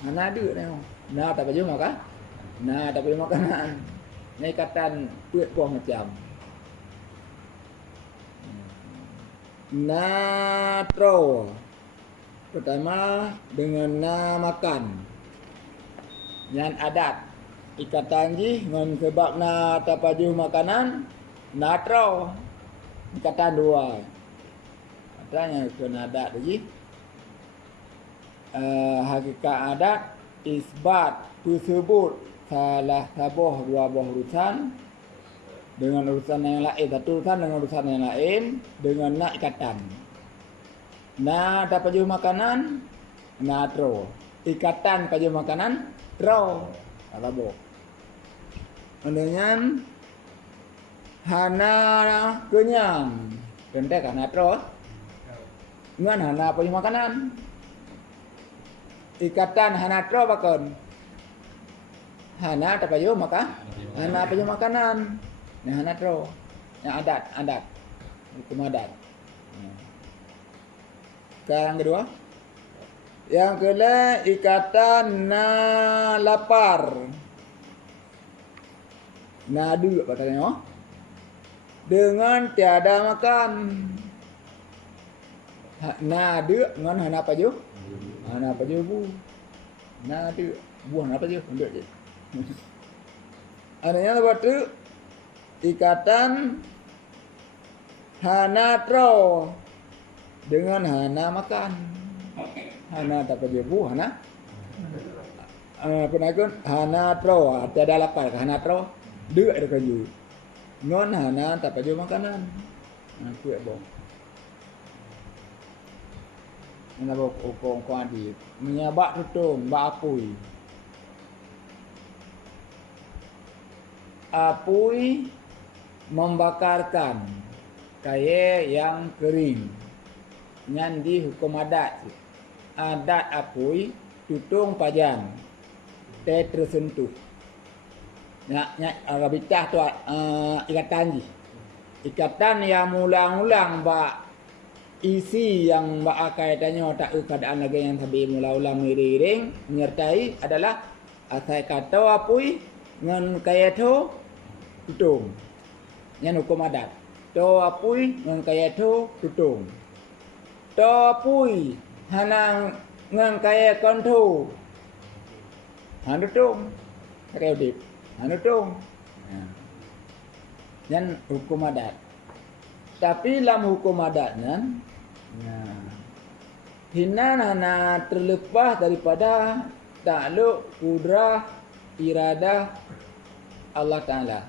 Hana ada tengok. Na tak baju makan. Na tak baju makanan. Ni ikatan duit buah macam. Natro. Pertama dengan na makan. Yang adat. Ikatan ji dengan sebab na tak baju makanan. Natro. Ikatan dua. Katanya kena adat lagi. Hakikat adat isbat tersebut salah sabuh dua buah urusan dengan urusan yang lain, satu urusan dengan urusan yang lain dengan nak ikatan. Na ada paju makanan, na tro. Ikatan paju makanan, tro. Sabuh. Dengan hana kenyang, pendek kan tro. Dengan hana paju makanan. Ikatan hana tro bakon. Hana tak payah makan. Hana payah makanan. Yang hana tro. Yang adat. Hukum adat. Sekarang kedua. Yang kedua ikatan na lapar. Na ada katanya. Dengan tiada makan. Na ada dengan hana payah. Hana payah bu. Na ada buah hana payah. Untuk je. Adanya lepas tu ikatan hana tro dengan hana makan. Hana tak pergi bu hana. Penakun hana tro tiada lapar hana tro dua ada kayu. Non hana tak pergi makanan. Aku bong. Mana bok ukong kuadi menyabak tutung bak apui. Apui membakarkan kaya yang kering. Nyandi hukum adat. Adat apui tutung pajan. Teh tersentuh. Nyak Arabicah tu ikatan ji. Ikatan yang ulang-ulang bak isi yang bak kaitannya tak keadaan lagi yang sabi mula-ulang miring menyertai adalah asal kata apui ngan kaya tu tutung. Yang hukum adat. To apui ngan kaya tu tutung. To apui hanang ngan kaya kontu. Han tutung. Kaya udip. Han tutung. Yang hukum adat. Tapi dalam hukum adatnya hinan hana terlepas daripada takluk kudrah iradah Allah Ta'ala.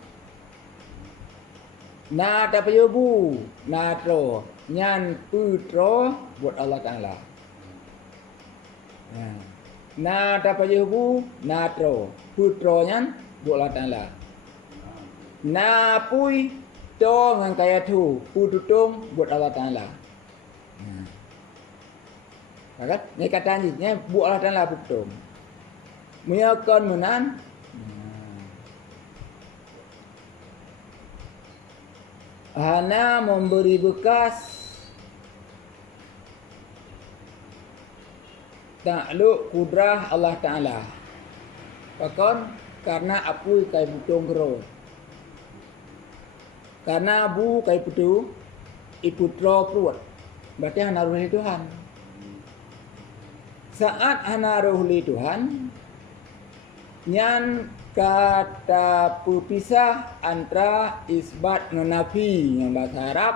Na tak payah bu, na tro. Nyan putro buat Allah Ta'ala. Na tak payah bu, na tro. Putro nyan buat Allah Ta'ala. Na pui to ngan kaya tu. Pututung buat Allah Ta'ala. Kan? Ni kata ni buat Allah Ta'ala pututung. Meyakan menan hana memberi bekas takluk kudrah Allah Ta'ala. Bahkan karena apui kai putung gero. Karena bu kai putu iputro pruat. Berarti hana ruhli Tuhan. Saat hana ruhli Tuhan nyan kata pupisah antara isbat dengan nafi yang bahasa Arab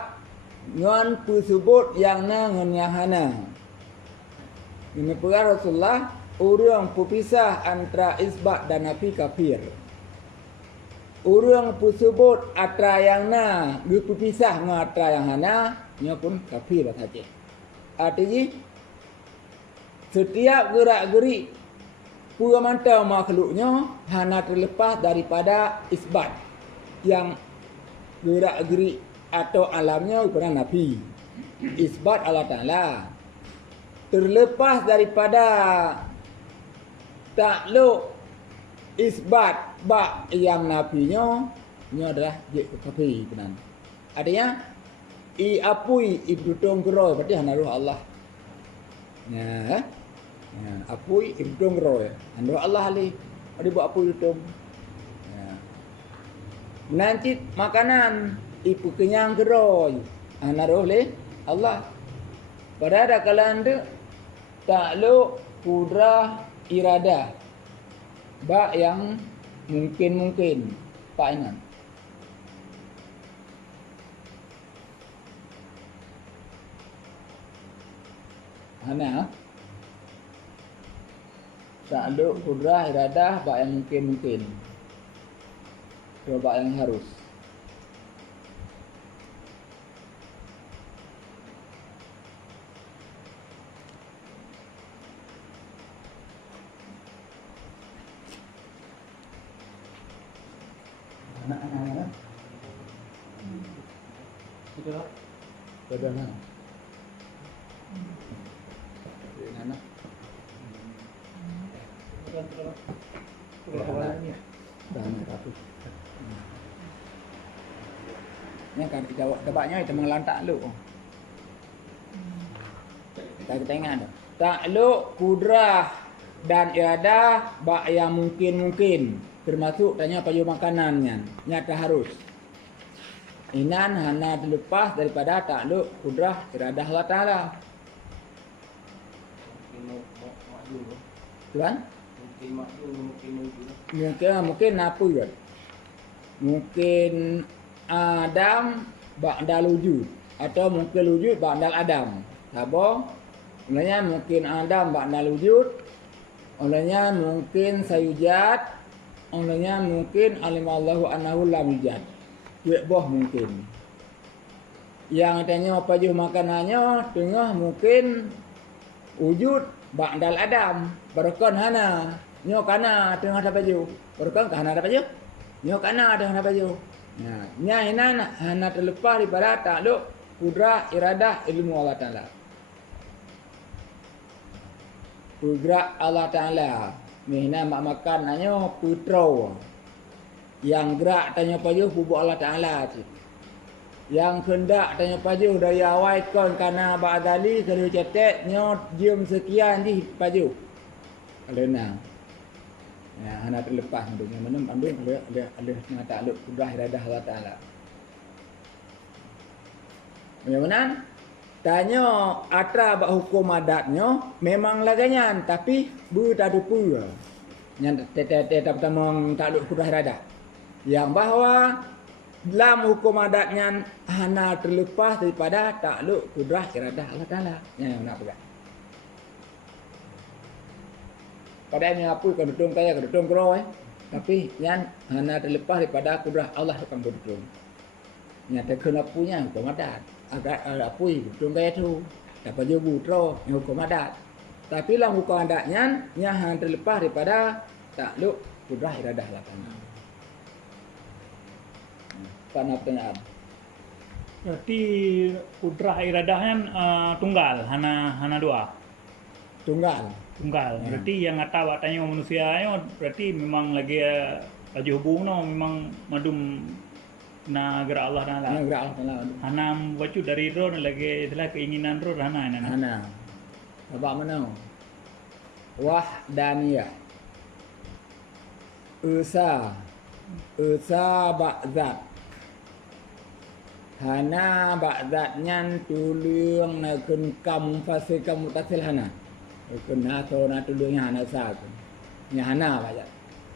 dengan pusebut yang na dengan yang hana. Ini perkara Rasulullah orang pupisah antara isbat dan nafi kafir. Orang pusebut antara yang na berpisah dengan antara yang hana nya pun kafir saja. Artinya setiap gerak-gerik pura mantau makhluknya hana terlepas daripada isbat yang gerak-gerik atau alamnya kepada Nabi. Isbat Allah Ta'ala. Terlepas daripada takluk isbat bak yang nafinya nya adalah je kafir benar. Artinya i apui ibutong gero berarti hana ruh Allah. Ya. Ya, apui hidung roy. Ando Allah ali. Ada buat apui hidung. Ya. Nanti makanan ipu kenyang geroy. Naruh le Allah. Pada ada kalan tu takluk kudrah iradah. Ba yang mungkin Pak Inan. Hana takluk kudrah iradah ba yang mungkin. Coba yang harus. Anak-anak. Sudah. Sudah nak. Anak. Dan satu. Ini kan jawabnya itu mengelantak lu. Kita tengok tu. Takluk kudrah dan iradah ba yang mungkin. Termasuk tanya payu makanannya. Nyata harus. Inan hana terlepas daripada takluk kudrah iradah Allah Ta'ala. Tuan? Mungkin apa ya? Mungkin Adam ba'dal wujud atau mungkin wujud ba'dal Adam. Apa? Olehnya mungkin Adam ba'dal wujud. Olehnya mungkin sayujat. Olehnya mungkin alimallahu annahu lam yujad. Dua boh mungkin. Yang tanya apa je makanannya tengah mungkin wujud ba'dal Adam. Berkon hana. Nyo kana tengah ada baju. Berkon kana ada baju. Nyo kana tengah ada baju. Nah, nya hana terlepas daripada takluk kudrah iradah ilmu Allah Ta'ala. Kudrah Allah Ta'ala. Mihna mak makan hanya putra. Yang gerak tanya paju bubuk Allah Ta'ala. Yang hendak tanya paju dari awal kon kana ba'dali kalau cetek nyo jam sekian di paju. Alena. Ya, hana terlepas dengan mana ambil ada takluk kudrah iradah Allah Ta'ala. Bagaimana? Tanya atra bak hukum adatnya memang laganya tapi tak ada pula. Yang tetap takluk kudrah iradah. Yang bahawa dalam hukum adatnya hana terlepas daripada takluk kudrah iradah Allah Ta'ala. Yang nak pegang. Padahal apa kan betul kaya kan betul kero tapi yang hana terlepas daripada kudrah Allah akan betul. Nyata kena punya hukum adat. Agak apa betul kaya tu. Dapat je butro yang hukum adat. Tapi dalam hukum adatnya yang hana terlepas daripada takluk kudrah iradah Allah Ta'ala. Pana pertanyaan. Berarti kudrah iradahnya tunggal, hana dua. Tunggal. Ya. Berarti yang ngata watanya manusia ayo berarti memang lagi lagi hubung no memang madum na gerak Allah Ta'ala. Hana gerak Allah Ta'ala. Hana bacu dari ro lagi itulah keinginan ro hana. Hana. Sebab mana? Wahdaniyah. Esa ba'zat. Hana ba'zatnya tulung nakun kam fase kamu tasil hana. Kena na tulungnya hana sa. Nya hana ba'zat.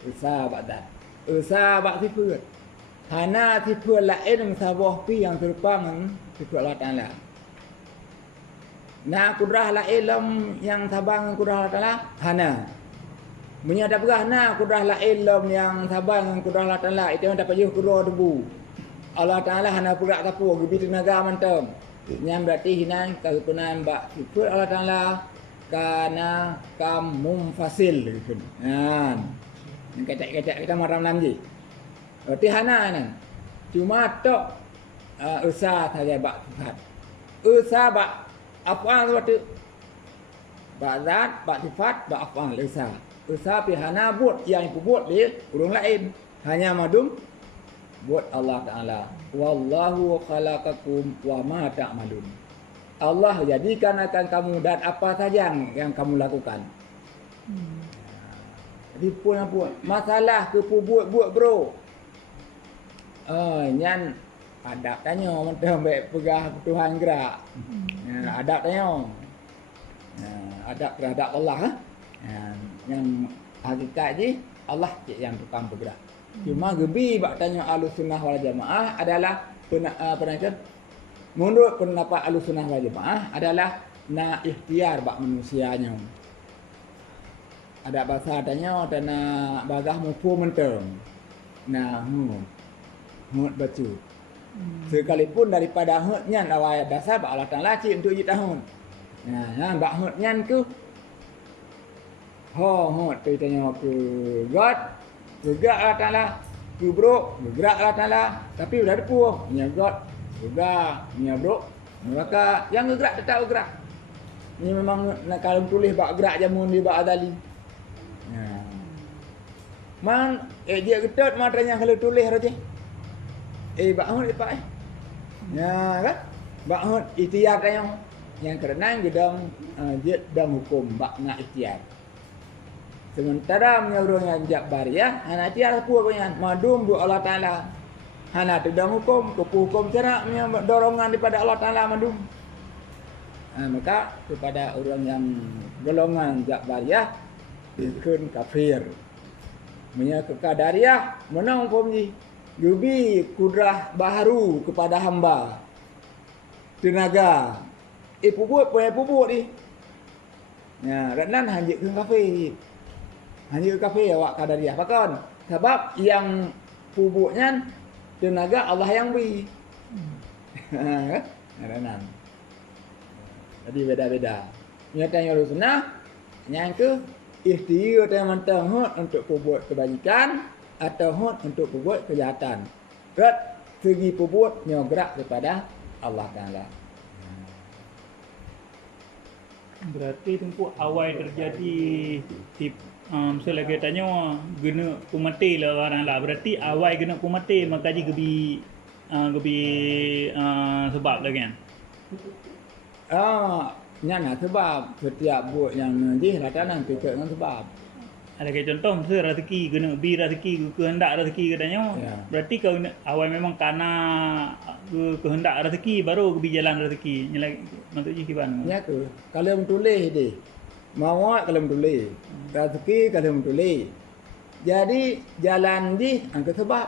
Esa ba'zat. Esa ba'zat sifat. Hana sifat lain sabah pi yang terpang sifat Allah Ta'ala. Nah kudrah lain yang sabang kudrah Allah Ta'ala hana. Menyadap berah na kudrah lain yang sabang dengan kudrah Allah Ta'ala itu yang dapat juh kudrah debu. Allah Ta'ala hana purak tapu gibi tenaga mantem. Yang berarti hinan kerukunan bak sifat Allah Ta'ala kana kam mumfasil gitu. Nah, yang kecak-kecak kita maram lamji. Berarti hana nan. Cuma tok usaha saja bak sifat. Usaha bak af'al waktu bak zat, bak sifat, bak af'al usaha. Usaha pihana buat yang buat dia urung lain. Hanya madum buat Allah Ta'ala. Wallahu khalaqakum wa ma ta'malun. Allah jadikan akan kamu dan apa saja yang kamu lakukan. Jadi pun apa? Masalah ke buat bro. Nyan adab tanya mentang baik pegah Tuhan gerak. Adab tanya. Adab terhadap Allah. Yang hakikat je Allah cik yang tukang bergerak. Cuma gebi bak tanya Ahlussunnah wal Jamaah adalah menurut pendapat Ahlussunnah wal Jamaah adalah na ikhtiar bak manusianya. Ada bahasa tanya dan bagah mupu menteng. Nah, hut bacu. Sekalipun daripada hut nyan awal dasar bak Allah Taala cik untuk 7 tahun. Nah, bak hut nyan tu hut tu tanya ke God, gerak Allah Taala, ke bro, gerak Allah Taala, tapi udah depu nya God, juga nya bro. Maka yang gerak tetap gerak. Ini memang nak kalau tulis bak gerak jamun di bak azali. Man dia ketut matanya kalau tulis roti. Bak hut pak Ya kan? Bak hut ikhtiar tayang yang kerenang gedang je dang hukum bak nak ikhtiar. Sementara menyuruhnya Jabariyah, hana tiar apa punya madum bu Allah Taala. Hana tedang hukum, hukum cara dorongan daripada Allah Taala madum. Maka kepada orang yang golongan Jabariyah dikun kafir. Punya Qadariyah menang pemji. Yubi kudrah baharu kepada hamba. Tenaga. Puput punya puput ni. Ya, dan hanjik ke kafir. Hanya kafir awak Qadariyah pakon. Sebab yang pupuknya tenaga Allah yang beri. Kan? Jadi beda-beda. Nyatanya Ahlussunnah yang ke ikhtiar yang mentang hut untuk perbuat kebajikan atau hut untuk perbuat kejahatan. Berat segi perbuat gerak kepada Allah Taala. Berarti tempoh awal terjadi misalnya kita tanya guna kumati lah orang lah. Berarti awal guna kumati maka dia gebi sebab lagi kan? Nyana sebab setiap buat yang najis rata-rata kita dengan sebab. Ada kayak contoh misalnya rezeki guna rezeki kehendak rezeki katanya. Ya. Berarti kau awal memang karena kehendak rezeki baru gebi jalan rezeki. Nyala maksudnya gimana? Ya ke kalau menulis dia. Mawak kalau menulis. Rezeki kalau menulis. Jadi jalan di angka sebab.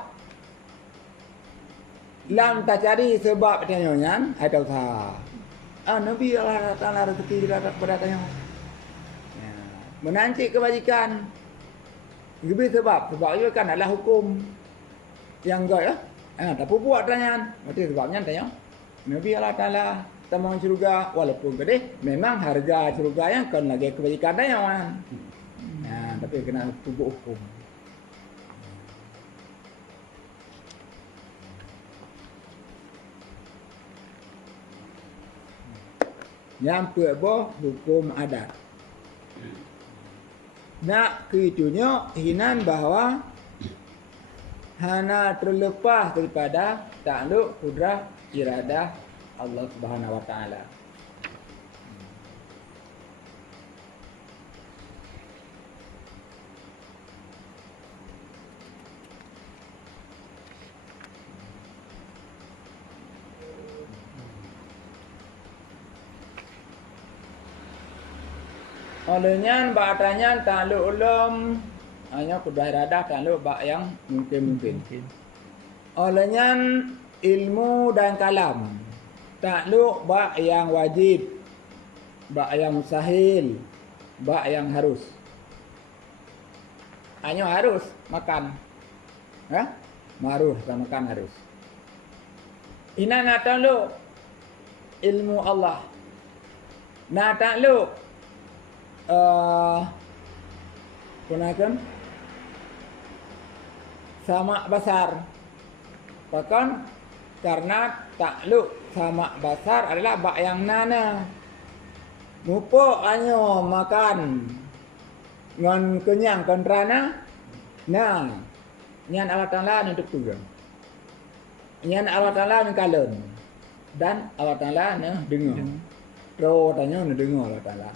Lam tak cari sebab tanyanya atau sah. Nabi Allah Taala rezeki kepada tanya. Ya. Menancik kebajikan. Lebih sebab itu kan adalah hukum yang enggak ya. Tapi buat tanyaan. Berarti sebabnya tanya. Nabi Allah Taala tamang syurga walaupun gede memang harga syurga yang kan lagi kebajikan tanya kan. Tapi kena hukum. Yang pertama hukum adat. Nak keitunya hinan bahawa hana terlepas daripada takluk kudrah iradah Allah Subhanahu wa taala. Olehnya bahatannya takluk ulum hanya kudrah iradah takluk bak yang mungkin. Olehnya ilmu dan kalam takluk bak yang wajib, bak yang mustahil, bak yang harus. Hanya harus makan. Maruh sama makan harus. Ina nak takluk ilmu Allah. Nak takluk gunakan sama basar. Bahkan karena takluk sama basar adalah bak yang nana. Mupuk hanya makan ngan kenyang kan rana. Nah, nyan Allah Taala untuk tujuan. Nyan Allah Taala nak kalen dan Allah Taala nak dengar. Ro tanya nak dengar Allah Taala.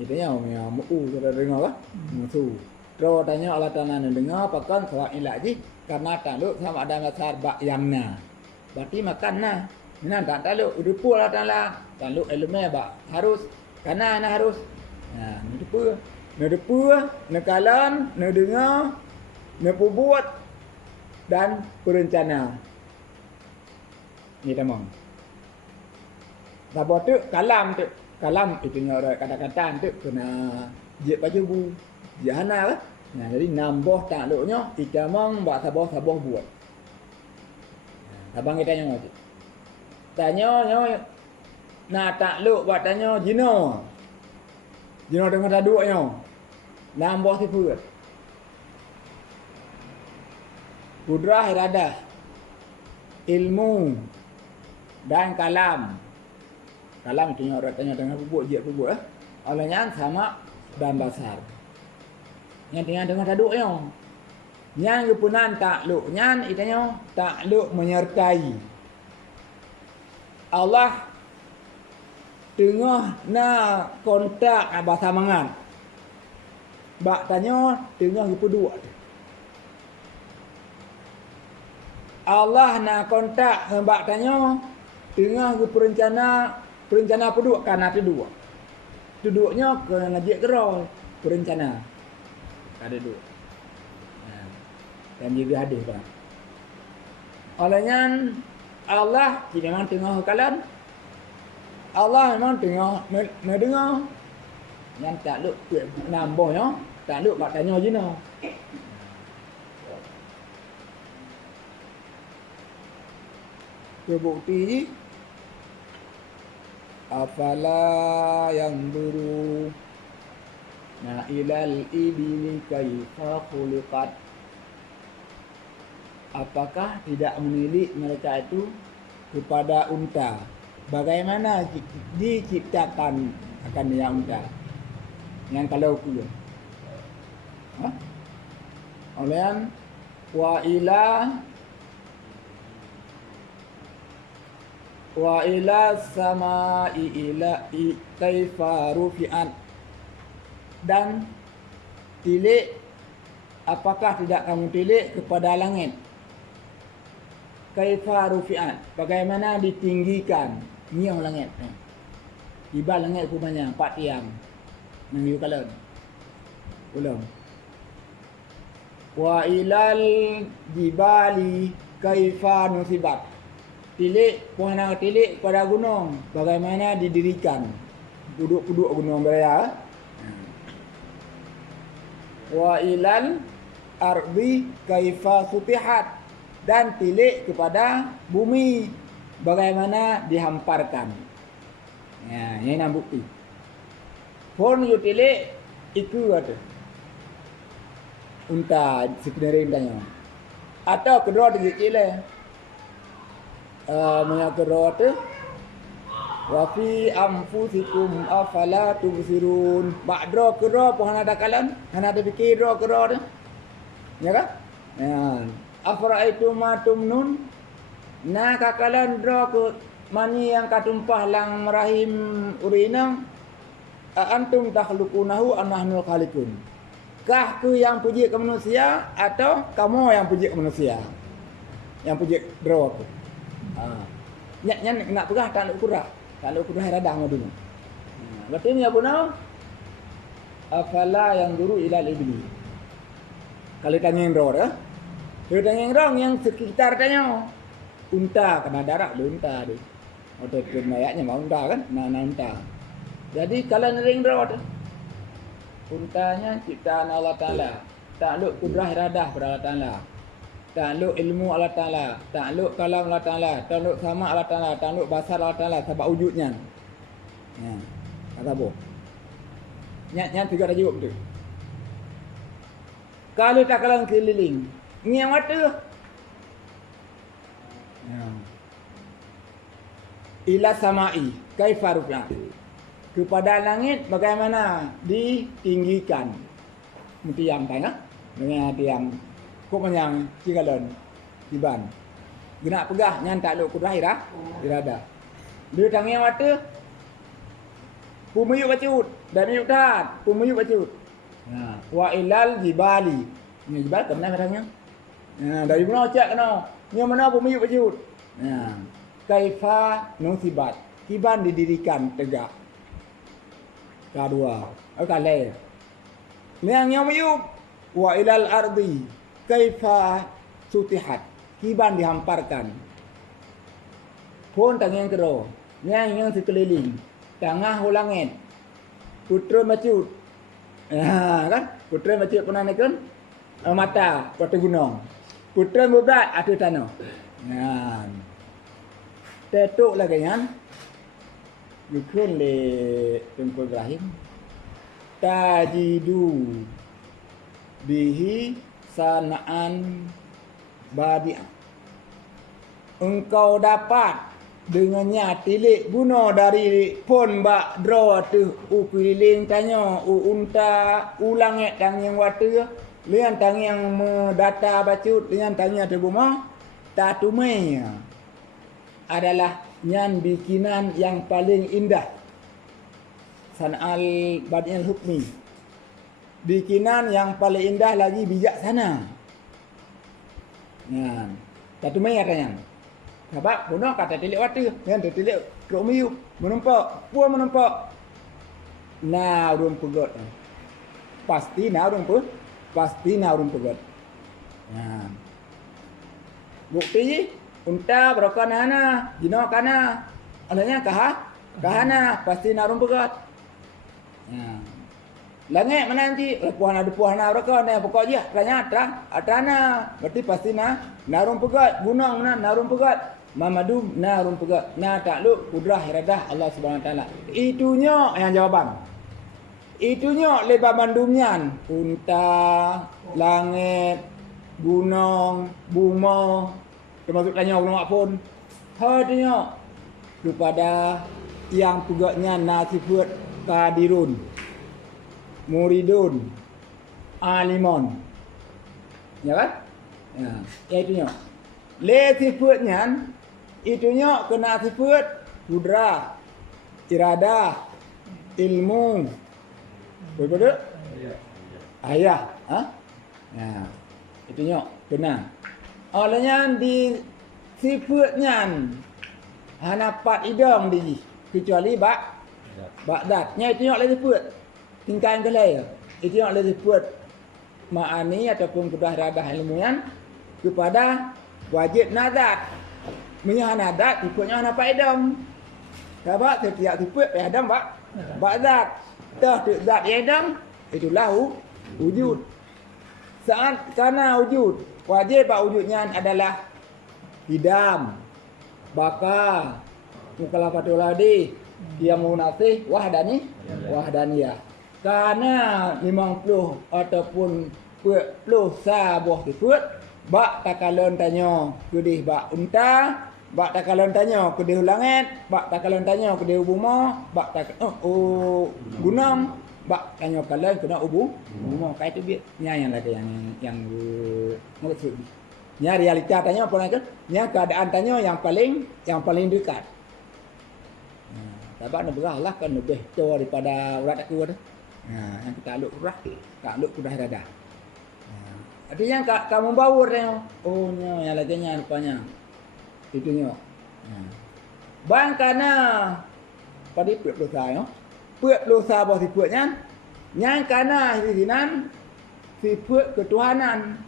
Itu yang mu sudah dengar kan? Musuh. Terus tanya Allah Ta'ala dengar pakan sawak ilak ji karena takluk sama ada masar bak yang na. Berarti makan na. Mina tak takluk udupu Allah Ta'ala. Takluk elemen bak harus karena na harus. Nah, udupu. Udupu, nak kalan, nak dengar, nak buat dan berencana. Ni tamam. Sebab tu kalam itu orang kata-kata tu kena je baju bu jahana lah. Nah, jadi nambah takluknya ikamang buat sabah buat. Abang kita tanya tu. Tanya nak takluk buat tanya jino. Jino dengan taduknya. Nambah sifat. Kudrah iradah. Ilmu dan kalam. Kalam itu orang tanya dengan bubuk eh. Olehnya sama dan basar. Yang tinggal dengan taduknya. Yang kepunan takluk. Yang itanya takluk menyertai. Allah tengah na kontak bahasa mangan. Bak tanya tengah kedua. Allah na kontak bak tanya tengah perencana peduk karena kedua. Duduknya kena ngajak gerol perencana. Ada dua. Dan juga hadis kan. Olehnya Allah memang tengah kalan. Allah memang tengah mendengar. Yang takluk nambahnya, takluk bak tanya jina. Kebukti afala yang duru na ilal ibili kaifa khuliqat. Apakah tidak menilik mereka itu kepada unta? Bagaimana diciptakan akan dia unta? Yang kalau kuya. Olehan wa ila samai ila kaifa rufi'at. Dan tilik, apakah tidak kamu tilik kepada langit? Kaifa rufi'at, bagaimana ditinggikan niang langit. Tiba langit kumanya 4 tiang. Nang yu kalan. Ulang. Wa ilal jibali kaifa nusibat. Tilik, puana tilik pada gunung, bagaimana didirikan. Duduk-duduk gunung beraya. Wa ilal ardi kaifa sutihat. Dan tilik kepada bumi, bagaimana dihamparkan. Ya, ini nak bukti. Pun you tilik itu ada. Unta sebenarnya tanya. Atau kedua dikile. Punya kedua tu. Wa fi anfusikum afala tubsirun. Ba'dra kedua pun ada kalan, ada fikir kedua tu. Ya kan? Ya. Afara'aitum ma tumnun. Na kakalan dra ke mani yang katumpah lang rahim urinang. Antum takhluqunahu am nahnul khaliqun. Kah ku yang puji ke manusia atau kamu yang puji ke manusia? Yang puji dra tu. Nyak nak pegah tak nak kurah. Tak nak kurah radang dulu. Berarti ni apa nak? Afala yang duru ilal ibli. Kalau tanya yang dra dia tanya orang yang sekitar tanya. Unta kena darah lu unta dia. Atau mayatnya mau unta kan? Nah unta. Jadi kalau nering road untanya ciptaan Allah Ta'ala. Takluk kudrah iradah pada Allah Ta'ala. Takluk ilmu Allah Ta'ala. Takluk kalam Allah Ta'ala. Takluk sama Allah Ta'ala. Takluk basar Allah Ta'ala sebab wujudnya. Ya. Kata apa? Yang tiga dah jawab tu. Kalau tak kalang keliling Ngiang mata. Ya. Ila samai kaifa rufi'at. Kepada langit bagaimana ditinggikan. Tiang tanya dengan tiang kok menyang cigalon tiban. Guna pegah nyan tak luk kudrah irada. Dia tangiang mata Pumuyuk bacut dan miyuk tat. Pumuyuk bacut. Wa ilal jibali. Ni jibal ke mana orangnya? Dari mana cak kena? Nya mana pumuyuk bacut? Kaifa nusibat. Kiban didirikan tegak. Kedua. Kale. Yang muyuk wa ilal ardi. Kaifa sutihat. Kiban dihamparkan. Pun tangan kero. Yang sekeliling. Tengah ulangit. Putra macut. Kan? Putra macut pernah kan? Mata pada gunung. Putra berat ada tanah. Tetuk lagi kan? Yukun le Tengku Ibrahim. Tajidu bihi sanaan badi'ah. Engkau dapat dengannya tilik guna dari pon bak draw tu ukililing tanya unta ulang tang yang watu lian tang yang mendata bacut lian tanya tu buma tatumai adalah nyan bikinan yang paling indah sanal badi'al hukmi, bikinan yang paling indah lagi bijaksana. Tatumai katanya. Sebab guna kata tilik watu, yang tilik keruk miyuk, menumpak, puan menumpak. Urung pegot. Pasti urung pun, pasti urung pegot. Bukti unta berokana, jino kana, alanya kahana, pasti urung pegot. Langit mana nanti puan ada puan berokana, pokok je, tanya atana, berarti pasti urung pegot, gunung urung pegot. Mamadu narun pegat na takluk kudrah iradah Allah Subhanahu Wa Taala. Itunya yang jawaban. Itunya lebar bandumnya unta, langit, gunung, buma, termasuk tanya gunung apun. Hadinya kepada yang pegatnya nasifat kadirun, muridun, alimun. Ya kan? Itunya. Le sifatnya itunya kena sifat kudrah, iradah, ilmu. Betul? Ayah, itunya kena. Olehnya di sifatnya hanapat idam di kecuali bakdatnya itunya le sifat. Tingkatan kelai. Itunya le sifat ma'ani ataupun kudrah, iradah, ilmuan kepada wajib nadat. Punya nadat ikutnya apa idam. Sebab setiap sifat idam zat. Dah zat idam itulah wujud. Saat karena wujud, wajib wujudnya adalah idam, baka, mukalafatul hadi, yang munasih wahdaniyah. Karena 50 ataupun 40 sabuah sifat bak takalon tanya kudih bak unta, bak takalon tanya kudih langit, bak takalon tanya kudih buma, bak gunung, bak tanya kalian kena buma. Kai tu biar yang ada yang maksud. Nya realita tanya apa nak? Nya keadaan tanya yang paling dekat. Sebab nak berah kan lebih tua daripada urat aku tu. Yang kita takluk urah, takluk kudah dadah. Artinya kamu bawa dia. Oh, yang lainnya rupanya. Itunya. Bang kana pada puak dosa yo. Puak dosa bah sifatnya. Yang kana hisinan sifat ketuhanan.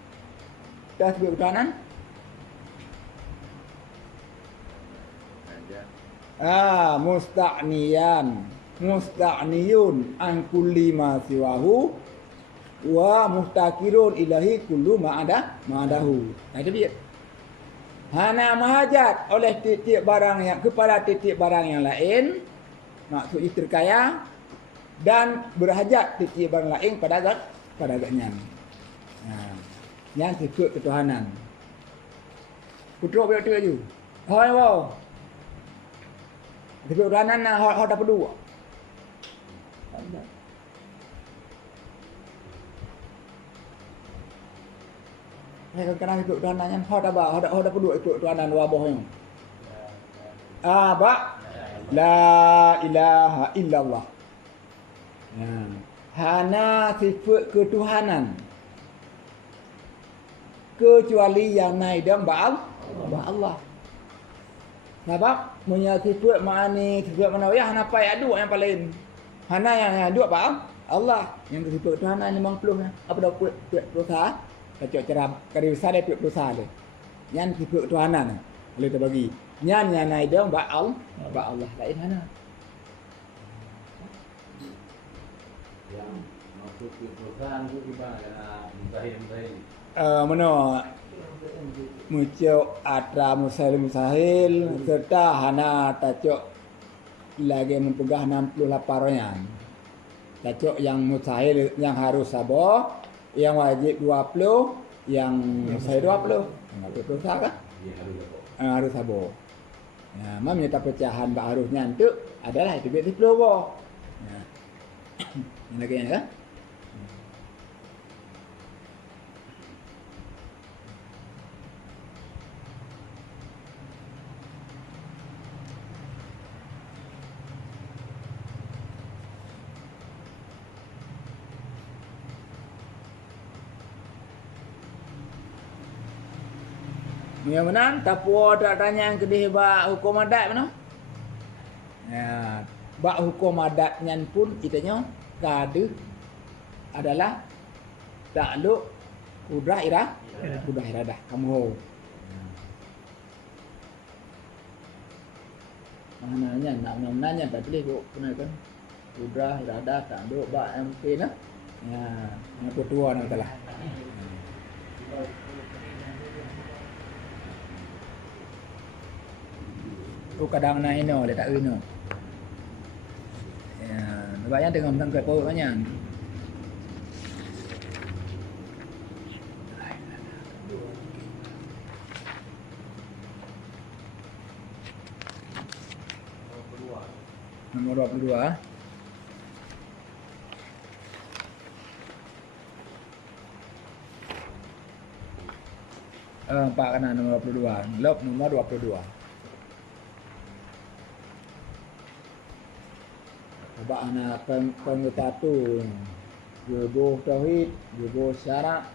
Dah sifat ketuhanan. Musta'niyun an kulli ma siwahu wa mustakirun ilahi kullu ma'adahu. Itu dia. Hana mahajat oleh titik barang yang kepada titik barang yang lain, maksudnya terkaya, dan berhajat titik barang lain pada zatnya. Yang sifat ketuhanan. Putruk berapa tu? Hai wow. Sifat ketuhanan hak dapat dua. Kadang-kadang itu tuanannya hak dapat dua itu tuanan wabahnya. Ba la ilaha illallah. Hana sifat ketuhanan kecuali yang naik dan Allah. Sebab punya sifat ma'ani, sifat manawiyah hana pai aduk yang paling. Hana yang aduk Allah. Yang sifat ketuhanan 50 apa dah kuat dosa. Kacau ceram kari besar dia dosa dia. Yang sifat ketuhanan boleh terbagi. Yang naik dan Allah lain hana. Yang masuk ke perusahaan itu gimana mustahil. Mana mucuk atra musahil serta hana tacuk lagi mempegah 68 royan. Tacuk yang mustahil yang harus sabar, yang wajib 20, yang mustahil 20. Enggak dosa kan? Ya harus apa? Harus sabar. Ya, mamnya tak pecahan bak harusnya itu adalah itu biar 10 boh. Ya. Ini lagi kan? Yang mana? Tapua tak tanya yang kedih bak hukum adat mana? Ya, bak hukum adatnya pun kitanya kada adalah takluk kudrah iradah kamu. Maknanya nak nanya tak boleh kok kena kan. Kudrah iradah takluk bak MP nah. Ya, yang tua nak telah. Tu kadang nak ino dia tak ino. Ya, sebab yang tengah tangkap perut banyak. Nomor 22. Pak kena nomor 22. Lop nomor 22. Sebab anak penguta tu jubuh tauhid, jubuh syarak.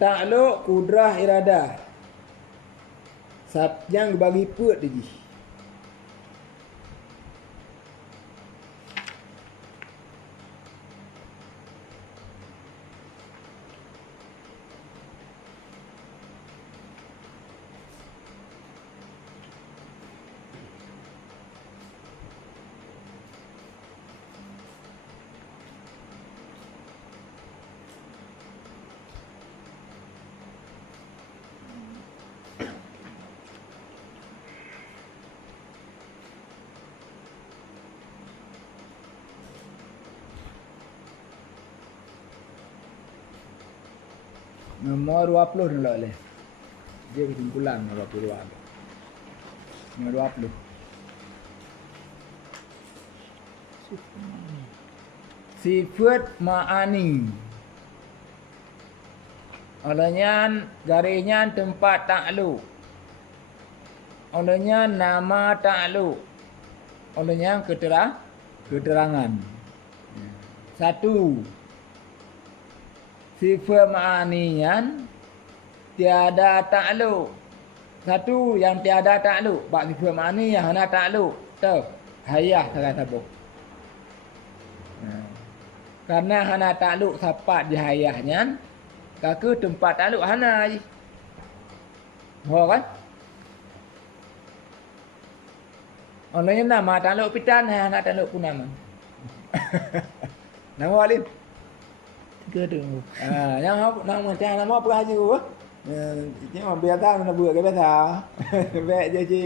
Takluk kudrah iradah. Yang bagi put lagi. Nomor 20 dulu oleh. Dia kesimpulan nomor 22. Nomor 20. Sifat ma'ani. Olehnya garisnya tempat takluk. Olehnya nama takluk. Olehnya keterangan. Satu. Sifat ma'aniyan tiada takluk. Satu yang tiada takluk. Bak sifat ma'ani yang hana takluk. Tu hayah salah satu. Karena hana takluk sapat di hayahnya, kaku tempat takluk hana je. Ho kan? Olehnya nama takluk pitan hana takluk pun nama. Nama alim. Tiga tu. Yang nak macam nama apa haji tu? Cuma biasa mana buat ke biasa. Baik je je.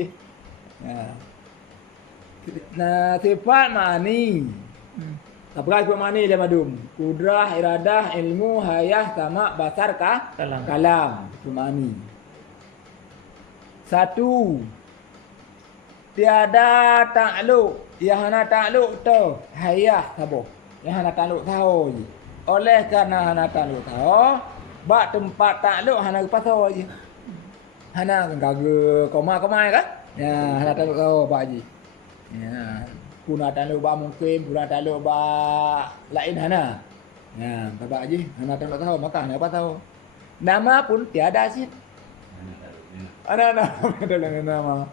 Nah, sifat mani. Apa sifat mani dia madum? Kudrah, iradah, ilmu, hayah, sama, basar, kalam. Sifat mani. Satu. Tiada takluk. Yang hana takluk tu hayah sabo. Yang hana takluk tahu je. Oleh kerana hana takluk tahu, bak tempat takluk hana pasal je. Hana kan kagak koma-koma kan? Ya, hana takluk tahu Pak Haji. Ya, kuna takluk ba mungkin, kuna takluk ba lain hana. Ya, Pak Haji, hana takluk tahu, maka hana apa tahu. Nama pun tiada sih. Ada nama.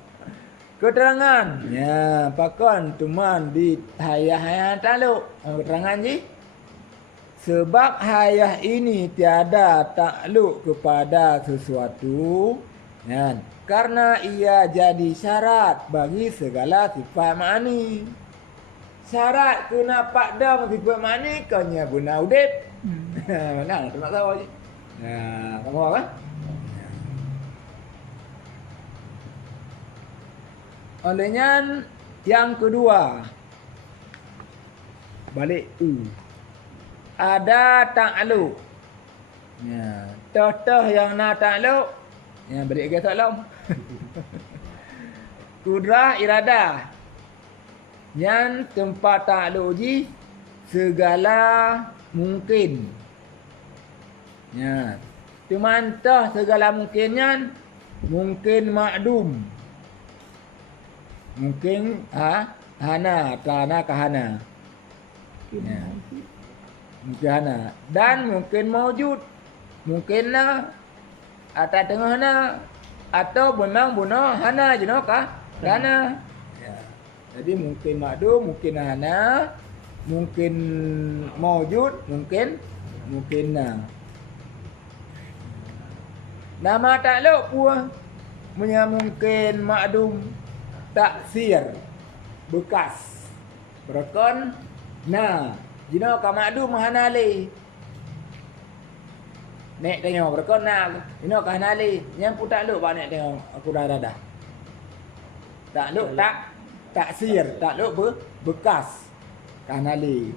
Keterangan. Ya, pakon teman di hayah takluk. Keterangan ji. Sebab hayah ini tiada takluk kepada sesuatu, ya, karena ia jadi syarat bagi segala sifat ma'ani. Syarat kena pada sifat ma'ani kanya guna udip. Mana tu nak tahu je. Nah, kamu apa? Olehnya yang kedua, balik ada takluk. Ya, toh yang nak takluk, ya beri ke tolong. Kudrah iradah. Yang tempat takluk ji segala mungkin. Ya. Cuman toh segala mungkinnya mungkin makdum. Mungkin hana, tanah kahana. Ya. Mungkin hana dan mungkin maujud, mungkinlah atas tengah hana atau memang bunuh hana jenokah dana. Ya. Jadi mungkin makdum, mungkin hana, mungkin maujud, mungkin nama takluk pun mungkin makdum taksir bekas berkon jino ka makdum hanali. Nek tengok berkon jino ka hanali. Yang pun takluk ba nek tengok aku dah. Takluk taksir, takluk bekas ka hanali.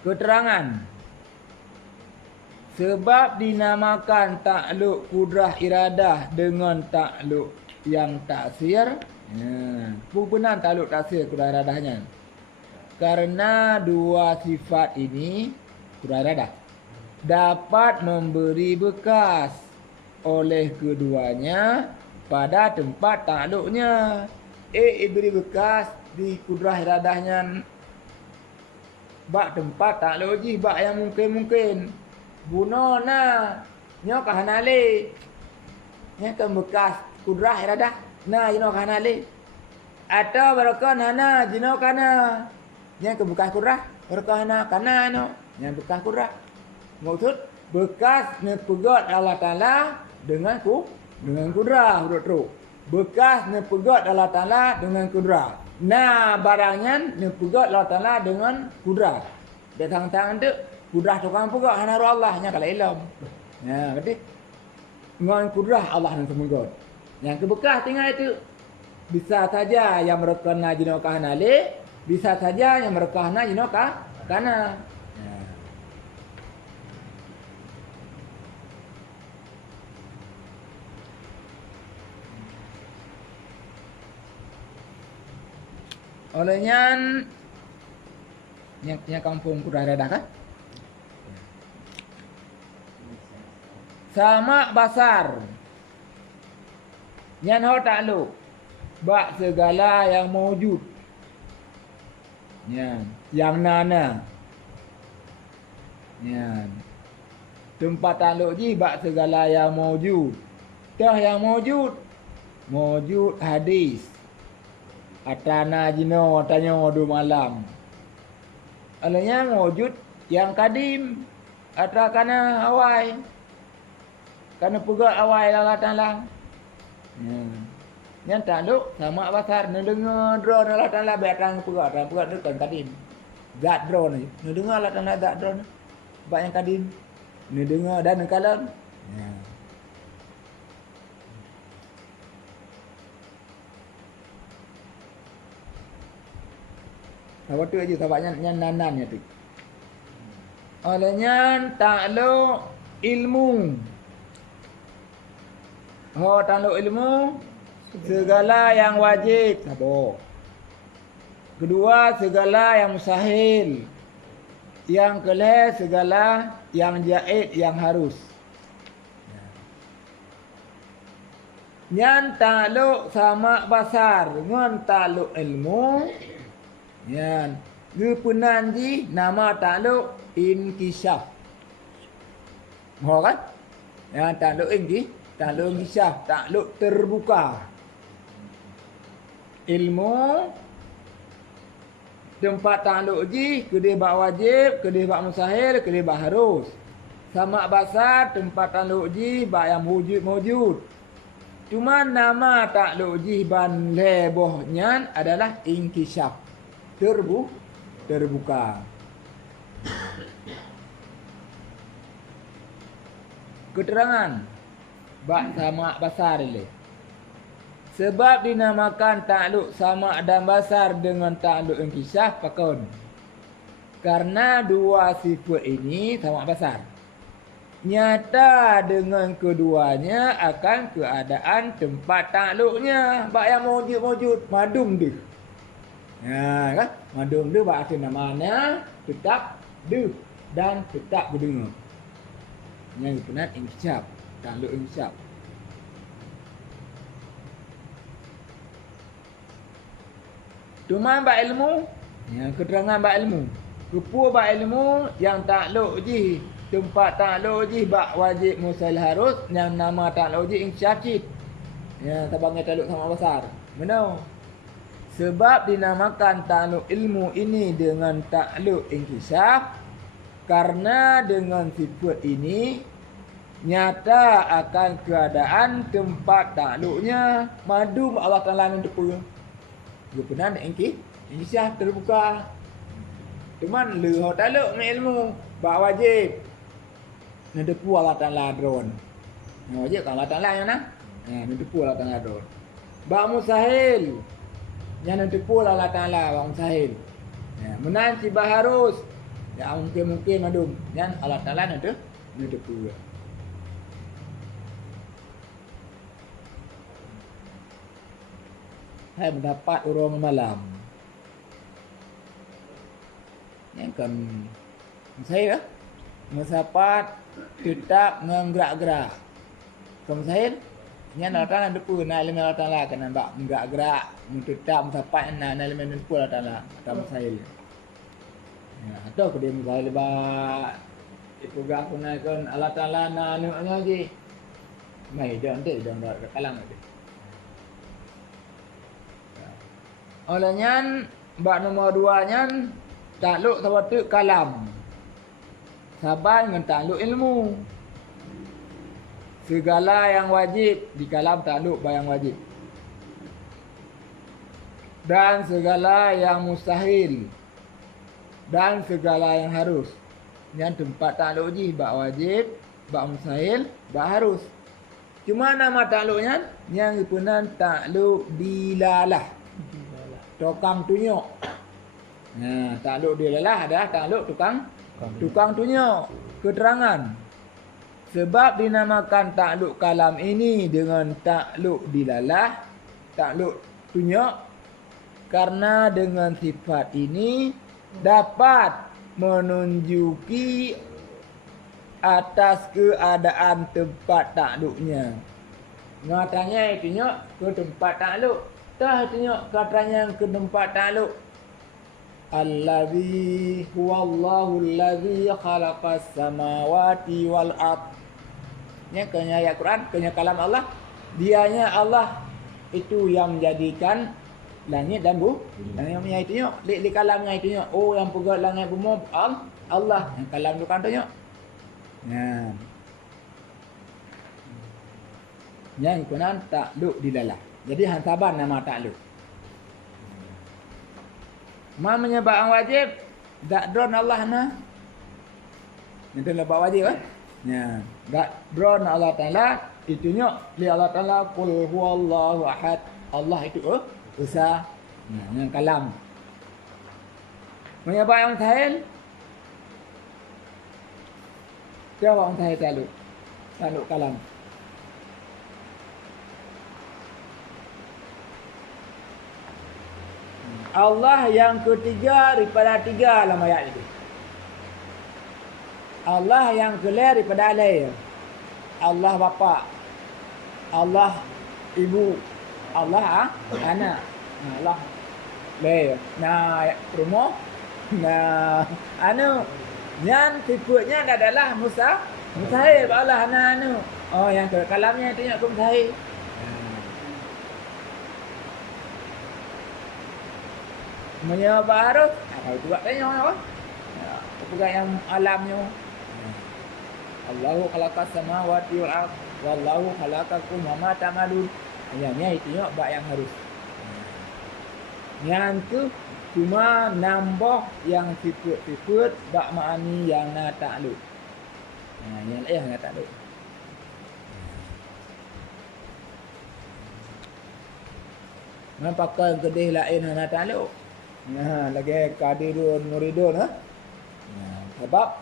Keterangan. Sebab dinamakan takluk kudrah iradah dengan takluk yang taksir. Benar takluk taksir kudrah iradahnya. Karena dua sifat ini kudrah iradah dapat memberi bekas oleh keduanya pada tempat takluknya. Beri bekas di kudrah iradahnya bak tempat takluk ji bak yang mungkin guna nyo kahanale nya ke bekas kudrah iradah jino kahanale atau berkon hana jino kana nya ke bekas kudrah berkon hana kana no nya bekas kudrah maksud bekas ne pegot Allah Taala dengan kudrah urut bekas ne pegot Allah Taala dengan kudrah. Barangnya nepugat Allah Ta'ala dengan kudrah. Dia tangan-tangan tu kudrah tukang pegat hanaru Allahnya kalau ilm. Berarti dengan kudrah Allah yang semugat. Yang kebekas tinggal itu bisa saja yang merekana jinokah nale, bisa saja yang merekana jinokah kana. Olehnya yang kampung kudrah iradah kan? Sama basar. Yang ho takluk bak segala yang maujud. Yang nana. Tempat takluk ji bak segala yang maujud. Tah yang maujud hadis. Atana jino tanya du malam. Alanya wujud yang kadim. Atra kana awai. Kana pegat awai Allah Taala. Yang takluk sama basar dengar drone Allah Taala batang pegat ni kan kadim. Zat drone ni. Dengar Allah Taala zat drone. Bak yang kadim. Ni dengar dan kalam. Apa tu aja sahabatnya nanan tu. Olehnya takluk ilmu. Takluk ilmu segala yang wajib. Sabar. Kedua segala yang mustahil. Yang kelih segala yang jaiz yang harus. Yang takluk sama basar dengan takluk ilmu. Yan, gepunan ji nama takluk inkishaf. Kan? Yang takluk ini takluk inkishaf, takluk terbuka. Ilmu tempat takluk ji kedih bak wajib, kedih bak mustahil, kedih bak harus. Sama basar tempat takluk ji bak yang wujud. Cuma nama takluk ji ban lebohnya adalah inkishaf. Terbuka. Keterangan bak sama basar ni. Sebab dinamakan takluk sama dan basar dengan takluk inkishaf pakon. Karena dua sifat ini sama basar. Nyata dengan keduanya akan keadaan tempat takluknya. Bak yang wujud madum dia. Kan? Madum dia berarti namanya tetap de dan tetap berdengar. Yang dikenal inkishaf, takluk inkishaf. Cuma bab ilmu, yang keterangan bab ilmu. Rupa bab ilmu yang takluk ji, tempat takluk ji bab wajib mustahil harus, yang nama takluk ji inkishaf cit. Ya, tabangai takluk sama besar. Mana? Sebab dinamakan takluk ilmu ini dengan takluk inkishaf karena dengan sifat ini nyata akan keadaan tempat takluknya madum Allah Taala yang depa. Gupunan inkishaf terbuka. Cuman le ho takluk dengan ilmu bak wajib. Nan depa Allah Taala drone. Wajib Allah Taala yang nah. Nan depa Allah Taala drone. Bak mustahil yang nanti pula Allah Ta'ala orang sahil. Menanti harus. Ya mungkin madum. Yang Allah Ta'ala nanti pula. Hai mendapat urang malam. Yang kan saya mendapat tetap menggerak-gerak. Kamu sahil? Yang Allah Ta'ala depu na ilmu Allah Ta'ala kena bak gerak-gerak tetap mendapat na ilmu depu Allah Ta'ala atau mustahil. Ya, atau ke dia mustahil bak itu gak kuna kan Allah Ta'ala na anu lagi. Mai dia nanti dia dak kalang lagi. Olehnya bak nomor 2 nya takluk sawatu kalam. Sabar dengan takluk ilmu. Segala yang wajib di kalam takluk bayang wajib. Dan segala yang mustahil. Dan segala yang harus. Yang tempat takluk ji bak wajib, bak mustahil, bak harus. Cuma nama takluknya yang dipenan takluk dilalah. Tukang tunjuk. Nah, takluk dilalah adalah takluk tukang tunjuk. Keterangan. Sebab dinamakan takluk kalam ini dengan takluk dilalah, takluk tunjuk, karena dengan sifat ini dapat menunjuki atas keadaan tempat takluknya. Ngatanya tunjuk ke tempat takluk, tah tunjuk katanya ke tempat takluk. Allazi huwallahu allazi khalaqas samawati wal ard. Nya kena ayat Quran, kena kalam Allah. Dianya Allah itu yang menjadikan langit dan bumi. Yang punya itu nyok, li kalamnya itu nyok. Oh yang pegang langit bumi Allah, yang kalam tu kan tu nyok. Nah. Yang kunan takluk di dalam. Jadi hantaban nama takluk. Ma menyebabkan wajib dak drone Allah na. Itu lebak wajib kan? Ya, dak drone Allah Taala itunya li Allah Taala qul huwallahu ahad. Allah itu besar. Nah, yang kalam. Menyebabkan tahil. Siapa orang tahil takluk? Takluk kalam. Allah yang ketiga daripada tiga dalam ayat itu. Allah yang keluar daripada alaih. Allah bapa. Allah ibu. Allah anak. Allah lain. Nah rumah. Nah anu yang tipenya adalah mustahil Allah anak anu. Oh yang ke kalamnya itu yang mustahil. Menyebab harus kalau juga tanya apa? Bukan yang alamnya. Allahu khalaqas samawati wal ardh wallahu khalaqakum wa ma ta'malun. Yang itu bab yang harus. Yang tu cuma nambah yang sifat-sifat bab makni yang na takluk. Yang lain na takluk. Nampakkan kedih lain na takluk. Nah, lagi kadirun muridun ha. Nah, sebab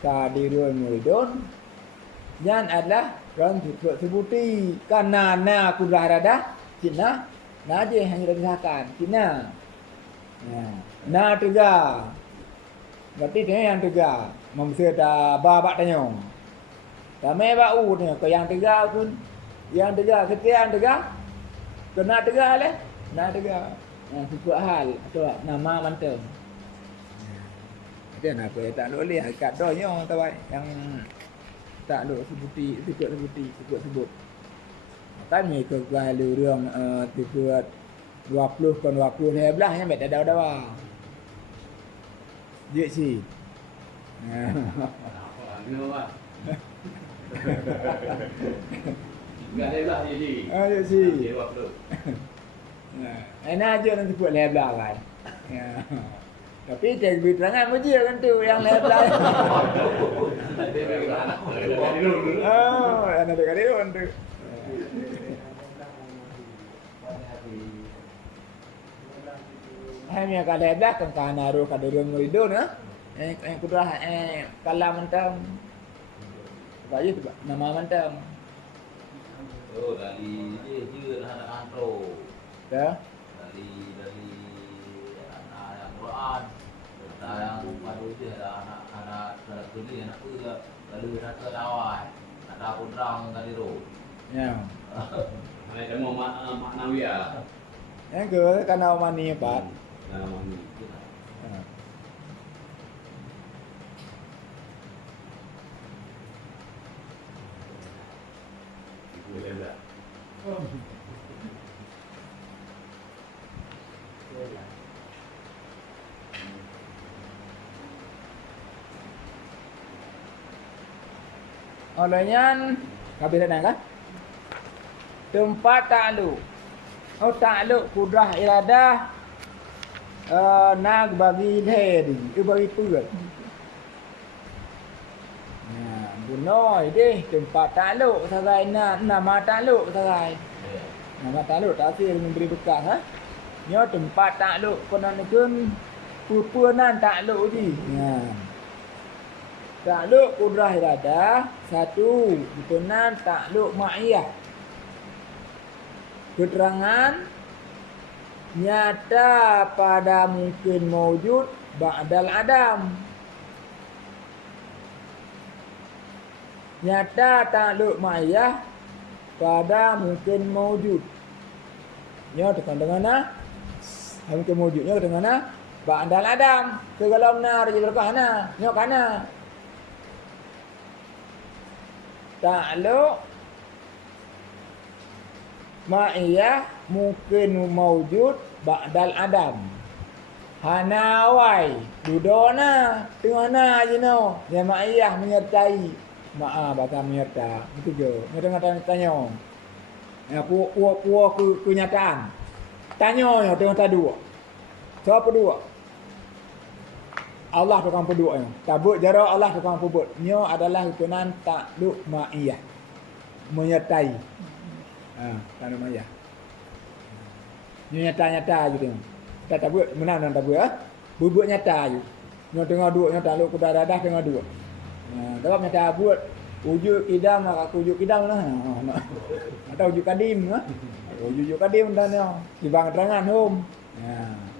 kadirun muridun yang adalah kan sebuti karena na kudrah rada cina naje hanya disahkan cina. Nah tiga. Berarti dia yang tiga. Memsir dah babak tanya. Kami bau ni ke yang tiga pun yang tiga ketia yang tiga kena tiga le. Nah tiga. Sesuatu hal atau nama mantel. Dia nak apa tak boleh kat donya tahu yang tak boleh sebut. Tanya ke kalau orang tiba 20 kan 20 ni belah yang tak ada dah. Dia si. Ni apa? Enggak ada belah jadi. Dia si. Dia 20. Enak aja nanti buat lebar kan. Ya. Tapi dia beri terangan aja kan tu yang lebar. Oh, anak dekat dia kan tu. Hanya kalau lebar kan kana ro kada ro muridun ah. Yang kudrah kalam mentang. Bayu tu nama mentang. Oh, dari dia anak antro. Ya. Dari anak yang Quran, anak yang baru dia anak kulit anak pula lalu rasa awal ada putrang tadi tu. Ya. Mereka mau maknawiyah. Yang ke kana mani bat. Dalam ini. Boleh tak? Olehnya kabir dah kan? Tempat takluk. Oh takluk kudrah iradah nak bagi leri, bagi perut. Nah, bunoi deh tempat takluk sarai nama takluk sarai. Nama takluk tak sih memberi bekas ha. Nyo tempat takluk konan pupunan takluk di. Nah. Takluk kudrah iradah satu berkenan takluk ma'iyah. Keterangan nyata pada mungkin mawjud ba'dal adam. Nyata takluk ma'iyah pada mungkin mawjud. Nya tekan dengan mungkin mawjudnya dengan ba'dal adam. Kegalam nar je berkahna. Nya kana takluk ma'iyah mungkin mawjud ba'dal adam. hana awai dudona tengana je no dia mak ayah menyertai bahasa menyerta itu je ngata tanya ya puak kenyataan tanya ya tengah dua siapa dua Allah tukang peduk nya tabut jara Allah tukang pebut nyo adalah hukuman takluk ma'iyah menyertai takluk ma'iyah nyo nyata-nyata je tengok tak tabut menang dan tabut bubuk nyata je nyo tengah dua nyo takluk kuda dadah tengah dua sebab nyata buat wujud kidam maka wujud kidam lah atau wujud kadim wujud kadim dan nyo dibang terangan hom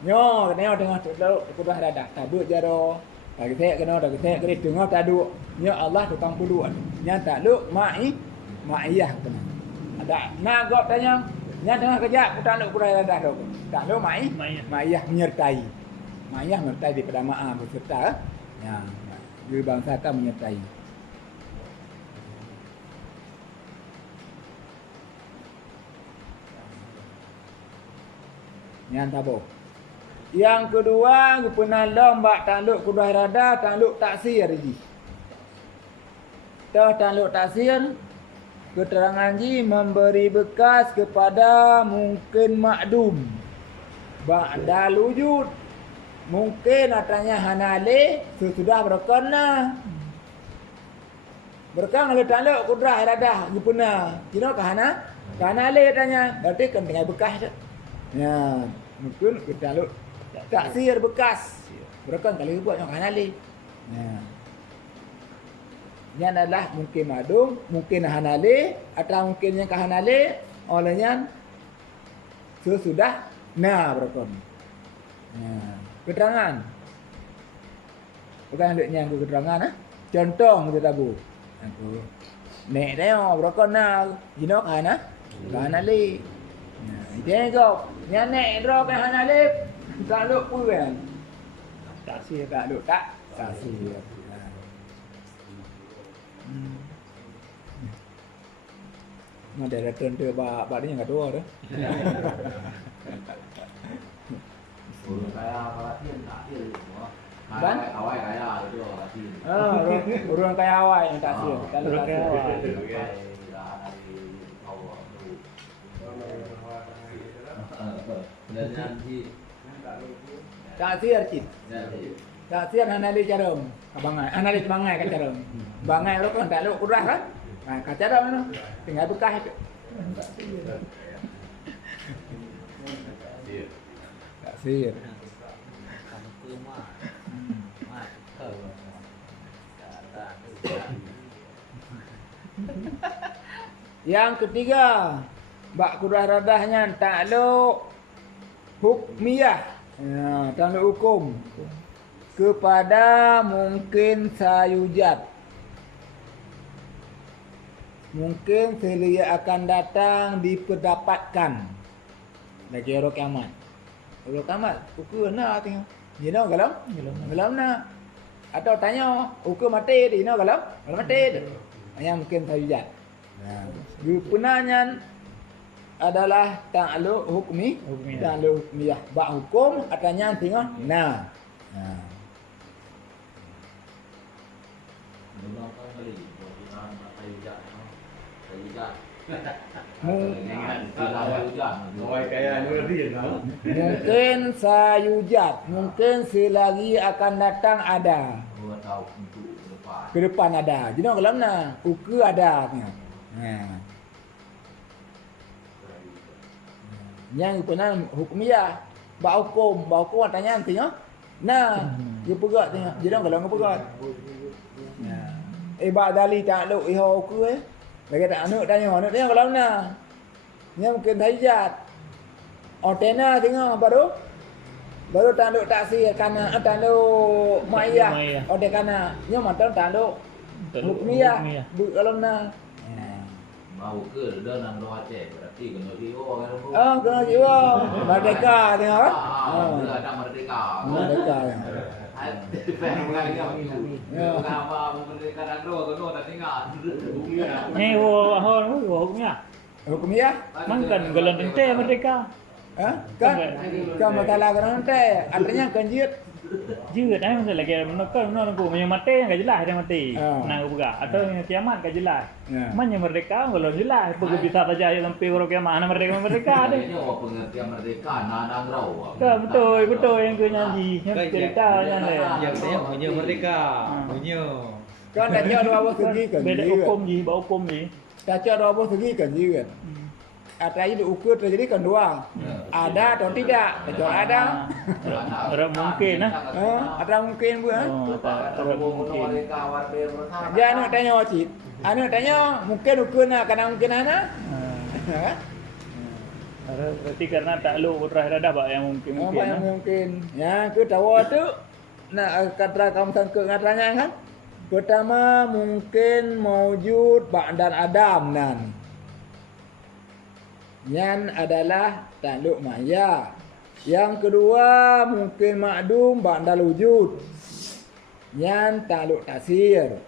nyo tengah takluk kuda dadah tabut jaro bagi saya kena dah kita kena tengah takluk nyo Allah tukang puluan nya takluk ma'iyah kena ada nak gop tanya nya tengah kerja ku takluk kuda dadah dok takluk ma'iyah menyertai ma'iyah menyertai daripada ma'a berserta ya dia bangsa kan menyertai. Yang tabo. Yang kedua, pernah lomba takluk kudah rada, takluk taksir ji. Takluk taksir keterangan ji memberi bekas kepada mungkin makdum. Ba'dal wujud. Mungkin atanya hanale sesudah berkena. Berkang kalau takluk kudrah iradah guna. Kira ke hana? Hanale tanya. Berarti kan dengan bekas tu. Ya, mungkin kita takluk taksir bekas. Berkang kalau buat yang hanale. Ya. Ini adalah mungkin madum, mungkin hanale atau mungkin yang ke hanale olehnya sesudah berkon. Ya. Keterangan. Bukan hendaknya aku keterangan contoh kita tabu. Aku nek tengok berokon jinok kana li. Tengok nya nek ro kan hanale takluk puan. Taksir takluk tak taksir. Ada return tu ba ni enggak tua tu. Urang kaya perhatian taksir semua. Dan awai kaya itu taksir. Urang kaya awai yang taksir. Urang kaya awai. Taksir cik. Taksir anali carom. Abangai, anali bangai kan carom. Bangai lo kan tak lo kurang kan? Kan carom tu. Tinggal bekas tu. Taksir. Yang ketiga, bak kurah radahnya takluk hukmiyah. Ya, takluk hukum kepada mungkin sayujat. Mungkin selia akan datang diperdapatkan. Lagi orang kiamat. Orang kiamat, ukur nak tengok. Dia nak galam? Galam nak. Atau tanya, ukur mati dia nak galam? Galam mati dia. Yang mungkin sayujat. Gunanya adalah takluk hukmiyah. Takluk hukmiyah. Bak hukum atanya tengok nah. Mungkin sayujat, mungkin selagi akan datang ada. Ke depan ada. Jadi kalau mana ukur ada tengok. Yang pernah hukmiyah, bak hukum tanya tengok. Nah, dia pegat tengok. Jadi kalau ngapa pegat. Bak dali takluk iho ukur lagi tak anak tanya kalau mana. Yang mungkin sayujat. Otena tengok baru takluk taksir kana takluk ma'iyah. Ode kana nya mata takluk hukmiyah. Kalau na mau ke dah nang lo Aceh berarti kena jiwa kan tu. Kena jiwa. Merdeka tengok. Dia ada merdeka. Merdeka. Fan mengalir lagi. Kenapa merdeka dan kena tak tinggal. Ni hukumnya. Hukmiyah? Mangkan galan ente merdeka. Kan masalah kan teh artinya kanjut. Juga dah masa lagi menukar menurut aku yang mati yang gak jelas dia mati. Nah buka atau yang kiamat gak jelas. Mana merdeka kalau jelas pergi bisa saja sampai orang kiamat mana merdeka deh. Ini apa pengertian merdeka nanang rau. Betul yang ke nyanyi yang cerita yang le. Yang saya punya merdeka. Punya. Kan dah nyawa dua bos segi kan. Beda hukum je, bawa hukum je. Dah nyawa dua bos segi kan juga. Artinya diukur terjadi kan dua. Ada atau tidak? Kecuali ada. Ada mungkin nah. Ada mungkin bukan? Ada mungkin. Jangan tanya wajib. Anu tanya mungkin ukur nak kadang mungkin ana. Berarti karena takluk putra ada pak yang mungkin Apa mungkin. yang mungkin? Ya, ke tahu tu nak kata kamu sangka ngatanya kan? Pertama mungkin mewujud ba'dan Adam nan. Yang adalah takluk maya. Yang kedua mungkin makdum ba'dal wujud. Yang takluk tasir.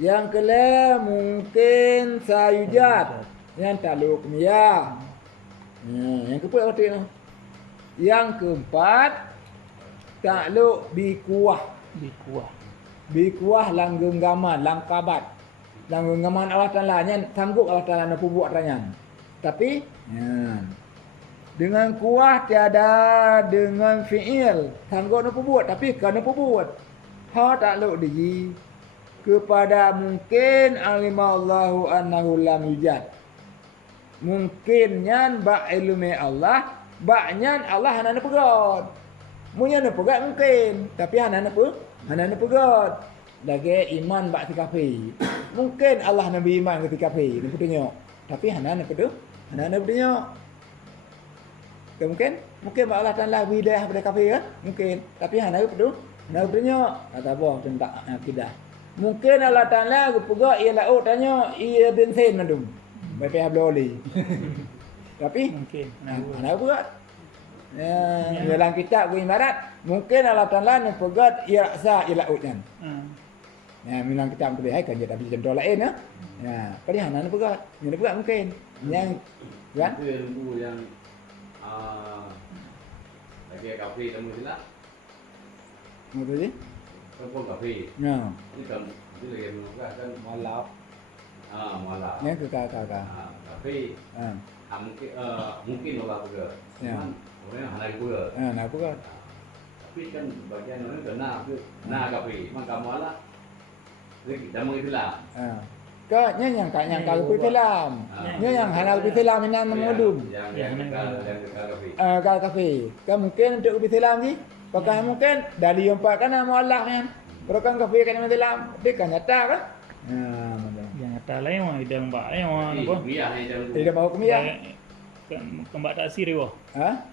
Yang kelima mungkin sayujat. Yang takluk miyah. Yang keempat apa tu? Yang keempat takluk bikuah. Bikuah langgenggaman, langkabat. Langgenggaman Allah Taala nya sanggup Allah Taala nak buat ranyan. Tapi dengan kuah tiada dengan fi'il sanggup nak buat tapi kena buat. Ha takluk diri kepada mungkin alimallahu annahu lam yujad. Mungkin nyan ba ilmu Allah, ba nyan Allah hana pegat. Munya nak pegat mungkin, tapi hana nak pegat. Lagi iman ba kafir. Mungkin Allah nabi iman ketika kafir, ni tengok. Tapi hana nak pedu, hana nak tengok. Mungkin ba Allah Taala widah pada kafir kan? Mungkin, tapi hana pedu, hana tengok. Kata apa tentang akidah. Mungkin Allah Taala pegat ia laut tanya ia bensin mandum. Bapak Abloli. Tapi Mungkin. mana buat? Dalam kitab ibarat mungkin Allah Taala nak pegat ia raksa ia lautnya. Minang kitab tu hai kan dia tapi contoh lain ya. Pada hana nak pegat. Nak pegat mungkin. Yang kan? Itu ilmu yang lagi kafe temu sila. Betul je? Kan kafe. Ya. Ini kan itu lagi menukar kan Malap. malah. Ya ke kakak. Tapi mungkin orang juga. Ya. Cuman orang hana juga. Nak pegat. Tapi kan bagian orang kena kafe. Maka malah dah mengitulah. Ke yang kalau Islam. Yang halal Islam ini mengudum. Yang kafe. Kalau kafe. Kan mungkin untuk Islam ni. Pakai mungkin dari empat kan nama Allah kan. Kalau kan kafe kan Islam, dia kan nyata kan? Yang kata lain wah idang mbak yang wah apa? Tidak mau kemia. Kembak taksir dia.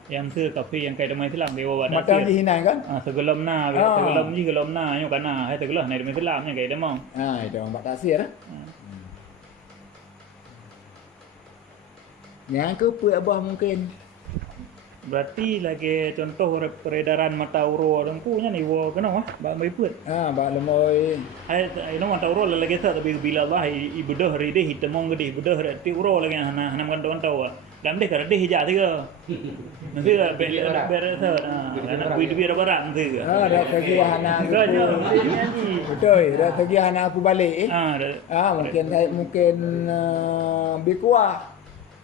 Yang tu kafe yang kait dengan Islam dia buat Macam taksir. dihinan kan? Segelam na, segelam ji gelam na, yang kana, hai tegelah nai dengan Islam yang kait dia mau. Itu orang buat taksir. Yang ke abah mungkin. Berarti lagi contoh peredaran mata uro orang punya ni wo kena wah ba mai put. Ba lemoi. Ai no mata uro lagi sa tapi bila Allah ibudah ride hitamong gede ibudah ti uro lagi hana kan tahu. Dam deh kada deh hija tiga. Nanti ber sa anak bui barang tu. Dah pergi hana. Betul, dah pergi hana aku balik. Mungkin bikuah.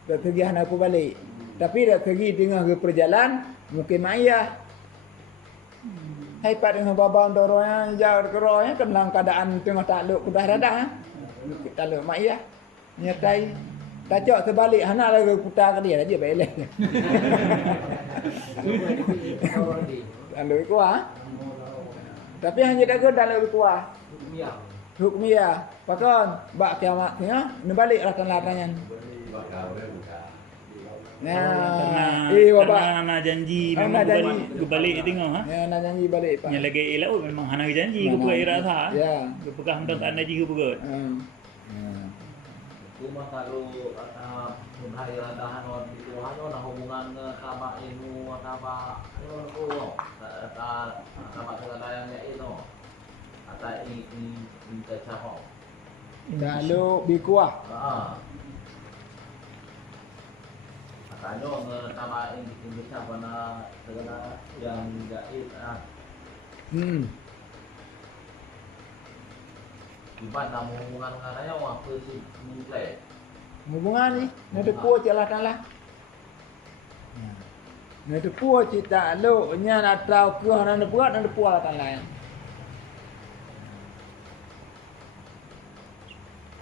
Dah pergi hana aku balik. Tapi dah pergi tengah ke perjalanan mungkin maya. Hai pat dengan babang dorongnya jauh ke rohnya dalam keadaan tengah takluk ke dadah. Takluk maya. Nyatai tacok terbalik hana lagi putar ke dia belek. Takluk kuah. Tapi hanya dah ke takluk kuah. Hukmiyah. Pakon bak kiamat nya balik latannya. Karena janji memang balik tengok nak janji balik pak. Yang lagi elok memang hana janji ke buat rasa. Ya. Kepekah hendak anda juga buat. Cuma kalau menghai radahan orang itu hanya nak hubungan sama ilmu sama sama dengan yang itu atau ini tercapap. Lalu bikuah. Tanya nama Indonesia mana segala yang jahit Iban nak hubungan dengan apa sih mengklaim? Hubungan ni, nak depu je lah talah. Nak depu je tak lo, nya nak tahu ke nak depu lah talah.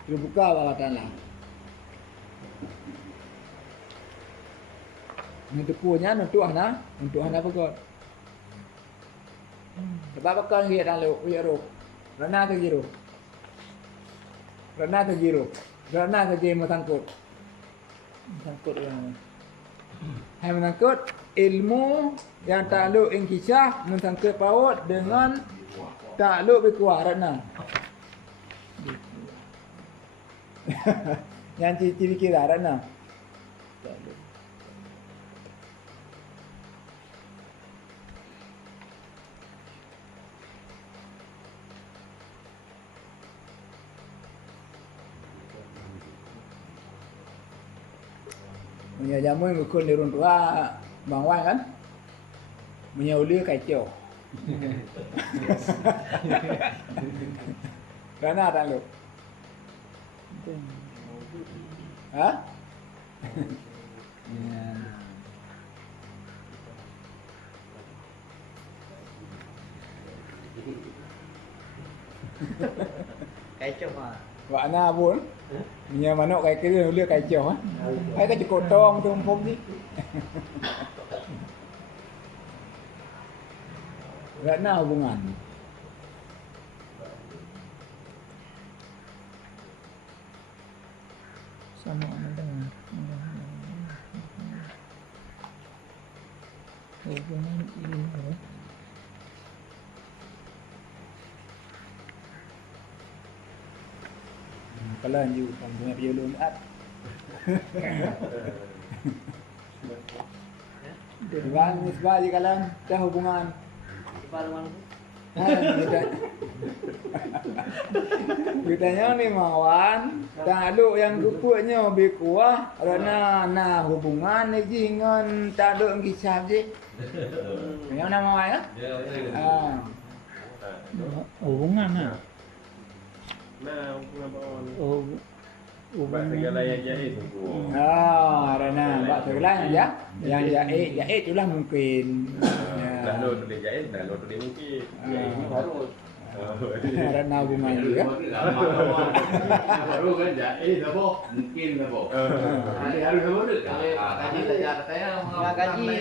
Dia buka bawah talah. Nak depu nya untuk hana pekot. Sebab bakal dia dah lo, dia ro. Rana tu giro. Rana saja mesangkut. Mesangkut yang hai menangkut ilmu yang takluk inkisah mesangkut paut dengan takluk berkuah rana. Yang ciri-ciri kira rana. Punya jamu yang ukun di runtua Bang Wan kan? Punya uli kacau. Kerana tak lu? Ha? Kacau mah. Wak na pun. Punya manuk kai kira uli kacau ha. Hai ka cukup tong tu umpum ni. Kerana hubungan. Sama dengan hubungan ini. Kalau you punya biolog at. Diwan misbah di kalan dah hubungan. Kitanya ni mawan, takluk yang gupuknya berkuah kerana na hubungan ni dengan takluk kisah je. Yang nama mai ah? Hubungan lah. Nah, hubungan bawah ni. Oh, Buat segala yang jahit sungguh. Kerana buat segala yang jahit itulah mungkin. Dah lo tulis jahit, dah lo tulis mungkin. Jahit ni baru. Kerana hubungan juga. Baru kan jahit apa? Mungkin apa? Ada harus apa tu? Kaji saja katanya Gaji.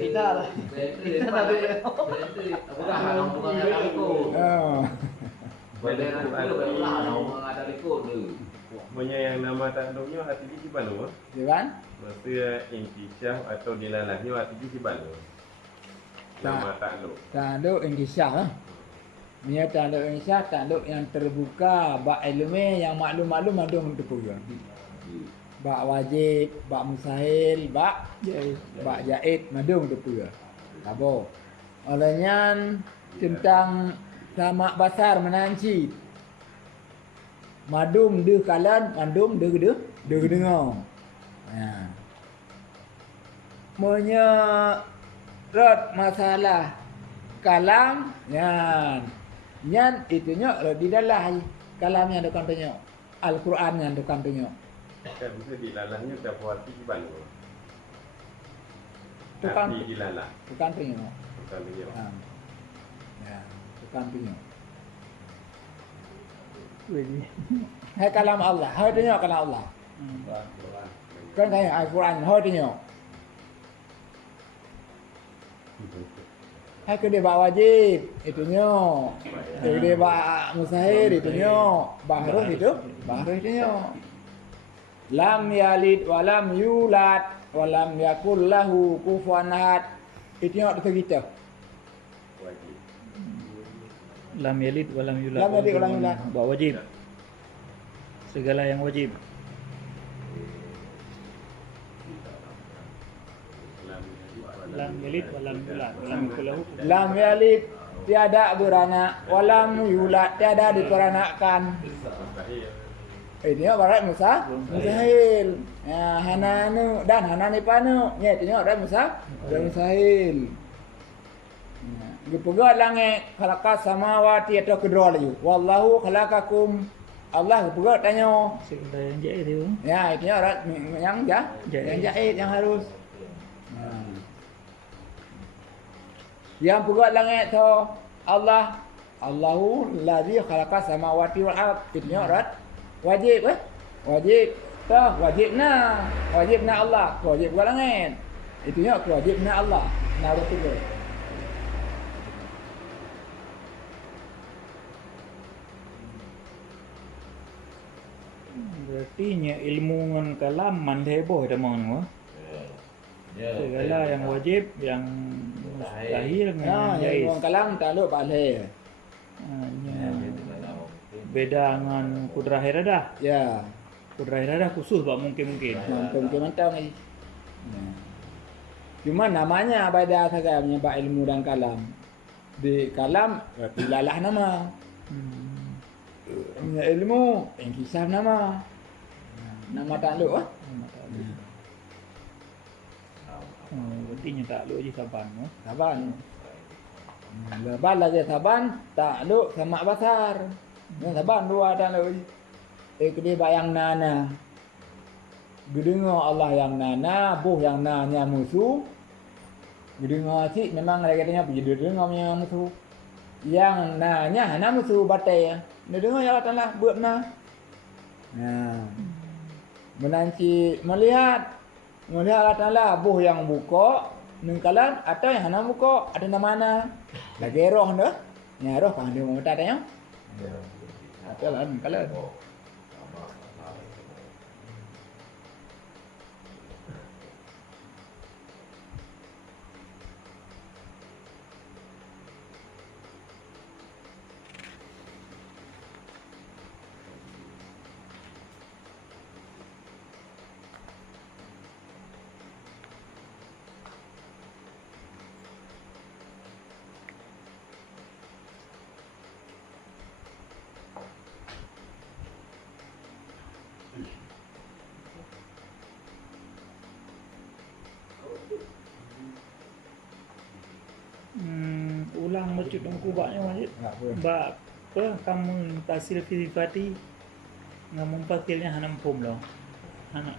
Kita lah. Kita tak ada. Apa dah hubungan dengan aku. Benda itu berulah orang ada rekod tu. Punya yang nama takluknya hati di Cibanu. Diwan? Masa inkisah atau dilalahnya hati di Cibanu. Nama takluk. Takluk inkisah lah. Punya takluk inkisah, takluk yang terbuka, bak ilmu yang maklum-maklum ada untuk pegang. Bak wajib, bak mustahil, bak jahit, madu untuk pegang. Apa? Olehnya tentang sama basar menanci. Madum de kalan, madum de dengar. Ha. Menyerot masalah kalam nyan itunya di dalam kalamnya ada kantonya. Al-Quran yang ada kantonya. Kan bisa dilalahnya tak hati Cibanu. Tukang Hati dilalah. tukang tengok. Bukan dia. Ya, tukang tengok. Hai kalam Allah, hai tengok kalam Allah. Kan saya Al-Quran, hai tengok. Hai ke dia bak wajib, itunya. Ke dia bak mustahil, itunya. Bahrus itu, bahrus itunya. Lam yalid wa lam yulad wa lam yakul lahu kufuwan ahad. Itunya kata kita. Wajib. lam yalid wa lam yulad. Lam yalid wa lam yulad. Buat wajib. Segala yang wajib. Lam yalid wa lam yulad. Wa lam yakul lahu. Lam yalid tiada beranak, wa lam yulad tiada diperanakan. Mustahil. Tengok barat mustahil. Hana nu dan hana ni panu. Tengok barat mustahil. Dipegat langit khalaqa samawati atau kedua lagi. Wallahu khalaqakum. Allah pegat tanya. Segala yang jahit tu. Tengok barat yang jahit yang harus. Yang pegat langit tu Allah. Allahu ladzi khalaqa samawati wal ard. Tengok barat wajib wajib tah wajibna Allah wajib pegat langit. Tengok wajibna Allah. Naruh tu. Berarti ilmu dengan kalam mandheboh demang tu. Segala yang wajib, yang mustahil dengan jaiz. Yang kalam takluk balai. Beda dengan kudrah iradah. Ya. Kudrah iradah khusus buat mungkin-mungkin. Mantap lagi. Cuma namanya beda saja menyebab ilmu dan kalam. Di kalam dilalah nama. Ilmu kisah nama. Nama takluk Berarti nya takluk je saban tu. Saban. Lepas lagi saban takluk sama basar. Saban dua takluk. Kedai bayang nana. Gedengar Allah yang nana, buh yang nanya musuh. Gedengar cik memang lagi katanya pergi dengar punya musuh. Yang nanya hana musuh batai. Dia dengar ya Allah buat nah. Menanti melihat Allah Taala buh yang buka nengkalan atau yang hana buka ada nama mana. Lagi roh dah. Ya roh kan dia mau tanya. Atau lah nengkalan. Ulang masjid dan kubaknya masjid. Bab apa kamu tasil sifati ngamun fasilnya hanam pum lo. Anak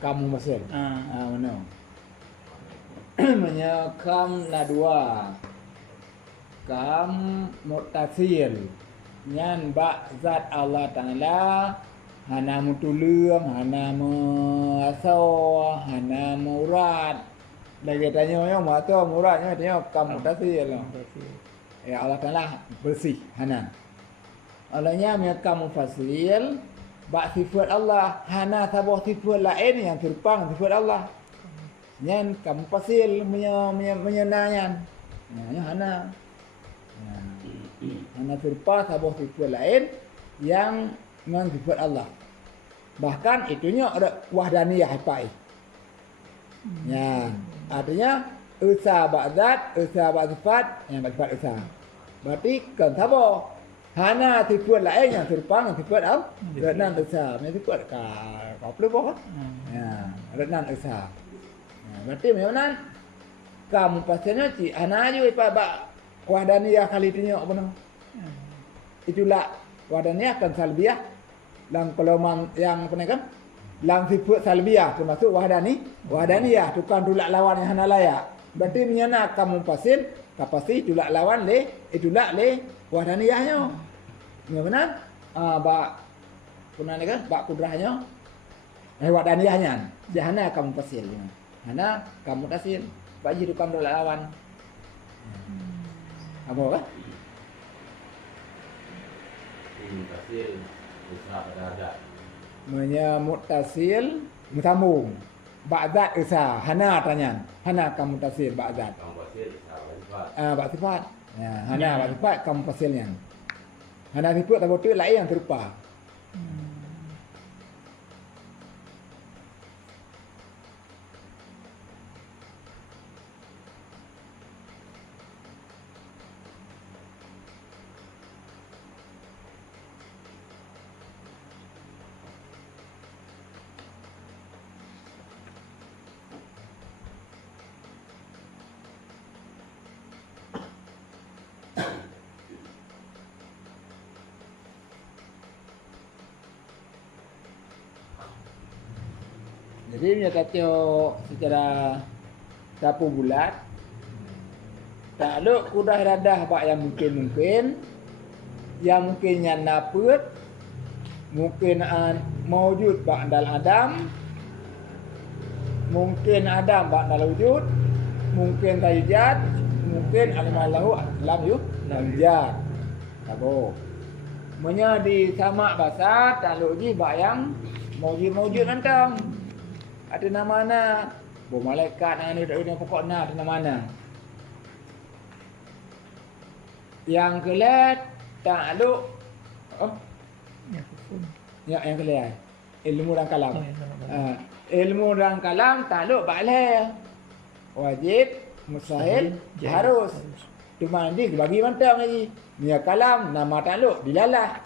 Kamu masih. Mana? Menyekam na dua. Kam muttasil. Nyan ba zat Allah Taala hana mutulung, hana maso, hana murad. Lagi tanya yang mata muradnya tanya kamu tasir lah. Ya Allah Taala bersih hana. Allahnya kamu fasil bak sifat Allah hana sabah sifat lain yang terpang sifat Allah. Nyan kamu fasil menyenangan. Ya hana. Hana terpang sabah sifat lain yang dengan sifat Allah. Bahkan itunya ada wahdaniyah pai. Ya, artinya usaha ba'zat, usaha ba'zifat, yang ba'zifat usaha. Berarti kan sabar. Hana sifat lain yang terpang sifat Allah. Renan usaha. Ini sifat kau perlu boh. Ya, renan usaha. Berarti memang kamu pastinya ci hana aja ipa ba wahdaniyah kali tinyo apa nama. Itulah wahdaniyah kan salbiyah. Lang kalau yang apa kan? Lang sifat salbiyah termasuk wahdaniyah tukang tulak lawan yang hana layak. Berarti menyana kamu pasil kapasi tulak lawan itulah wahdaniyahnya. Ya benar? Ba punane kan ba kudrahnya wahdaniyahnya. Jahana kamu pasil. Hana kamu tasil bagi tukang tulak lawan. Apa kan? Tasil usaha pada muttasil mutamum ba'dat usaha hana tanya hana kamu tasil ba'dat kamu tasil usaha ba'd sifat ya hana ba'd sifat kamu tasilnya hana sifat atau tu lain yang serupa Jadi dia kata secara sapu bulat tak ada kudah radah bak yang mungkin yang mungkinnya naput mungkin mawujud bak dal Adam mungkin Adam bak dal wujud mungkin tayyat mungkin alimallahu lam jad tago menya di sama bahasa taluk ji bak yang mawujud nantang ada nama mana bo malaikat ada pokok na ada nama mana yang kelet takluk yang kelet ilmu dan kalam ilmu dan kalam takluk bakleh wajib mustahil harus cuma nanti bagi mantap lagi nya kalam nama takluk dilalah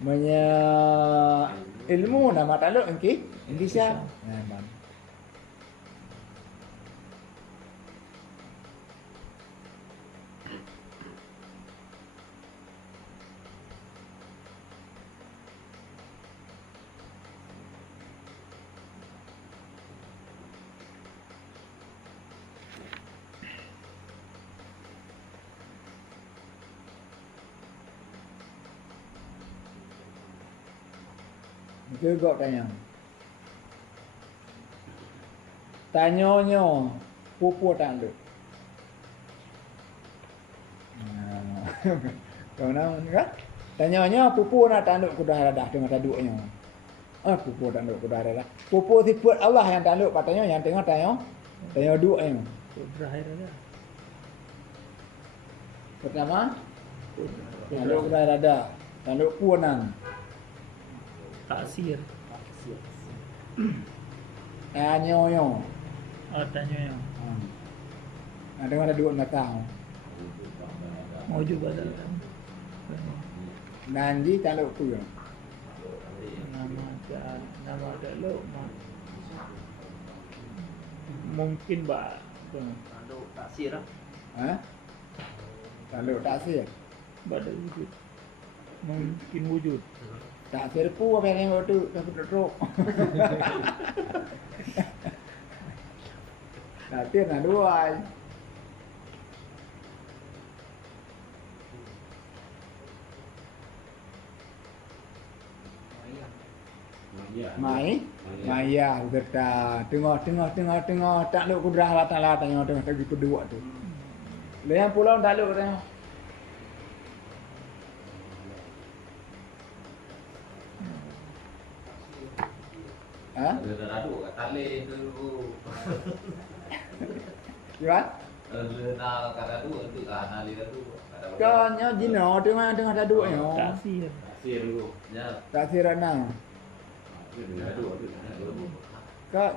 menya ilmu nama takluk engki bisa juga tanya. Tanyonyo pupu tanduk. Kau nak kan? Tanyonyo pupu nak tanduk kuda radah dengan tanduknya. Pupu tanduk kuda radah. Pupu sifat Allah yang tanduk katanya yang tengok tanyo duknya. Berakhir aja. Pertama tanduk kuda radah, tanduk puanan. Taksir. Tanyonyo. Tanya yang Ada orang duduk belakang. mau juga ada Nanti tanduk tu. nama lo mungkin bah Tanduk taksir ah. Ha? Tanduk taksir. pada wujud mungkin wujud Taksir pu apa yang tu tu. Taksir nak dua. Mai Maya berta tengok tak luk kudrah Allah Taala tengok lagi kedua tu. Lain pulau tak luk tengok. Ha? Ada radu kat tali tu. Gimana? Ada kat radu tu kan tali radu. Kau nya jino tengah duduk nyo. taksir Taksir dulu. Ya. Taksir ana. Radu. Kau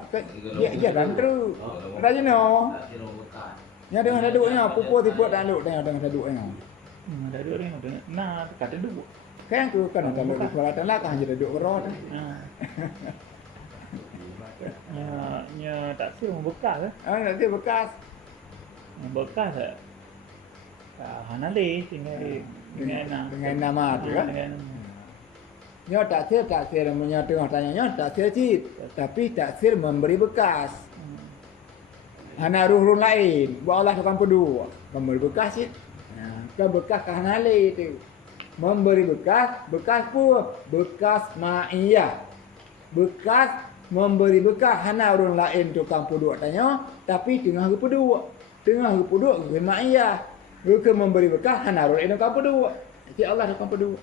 ya dan tu. Ada jino. Tak kira bekas. Nya tengah duduk nyo pupu tipu tak luk tengah duduk nyo. ada dua orang ada nah kata dua Kan tu kan tak luk suara Taala kan jadi duduk berot. nya taksir membekas Nanti bekas bekas hanale tinggal dengan nama tu kan. dengan Nyo taksir punya tengah tanya nyo taksir cit, tapi taksir memberi bekas. Hana ruh lain, buat Allah tukang pedu, memberi bekas cit. Ke bekas kahanale tu. Memberi bekas pun bekas ma'iyah. Bekas memberi bekas hana orang lain tukang pedu tanya, tapi tengah pedu. Tengah pedu ke ma'iyah. Ke memberi bekas hana orang lain tukang pedu. Jadi Allah tukang pedu.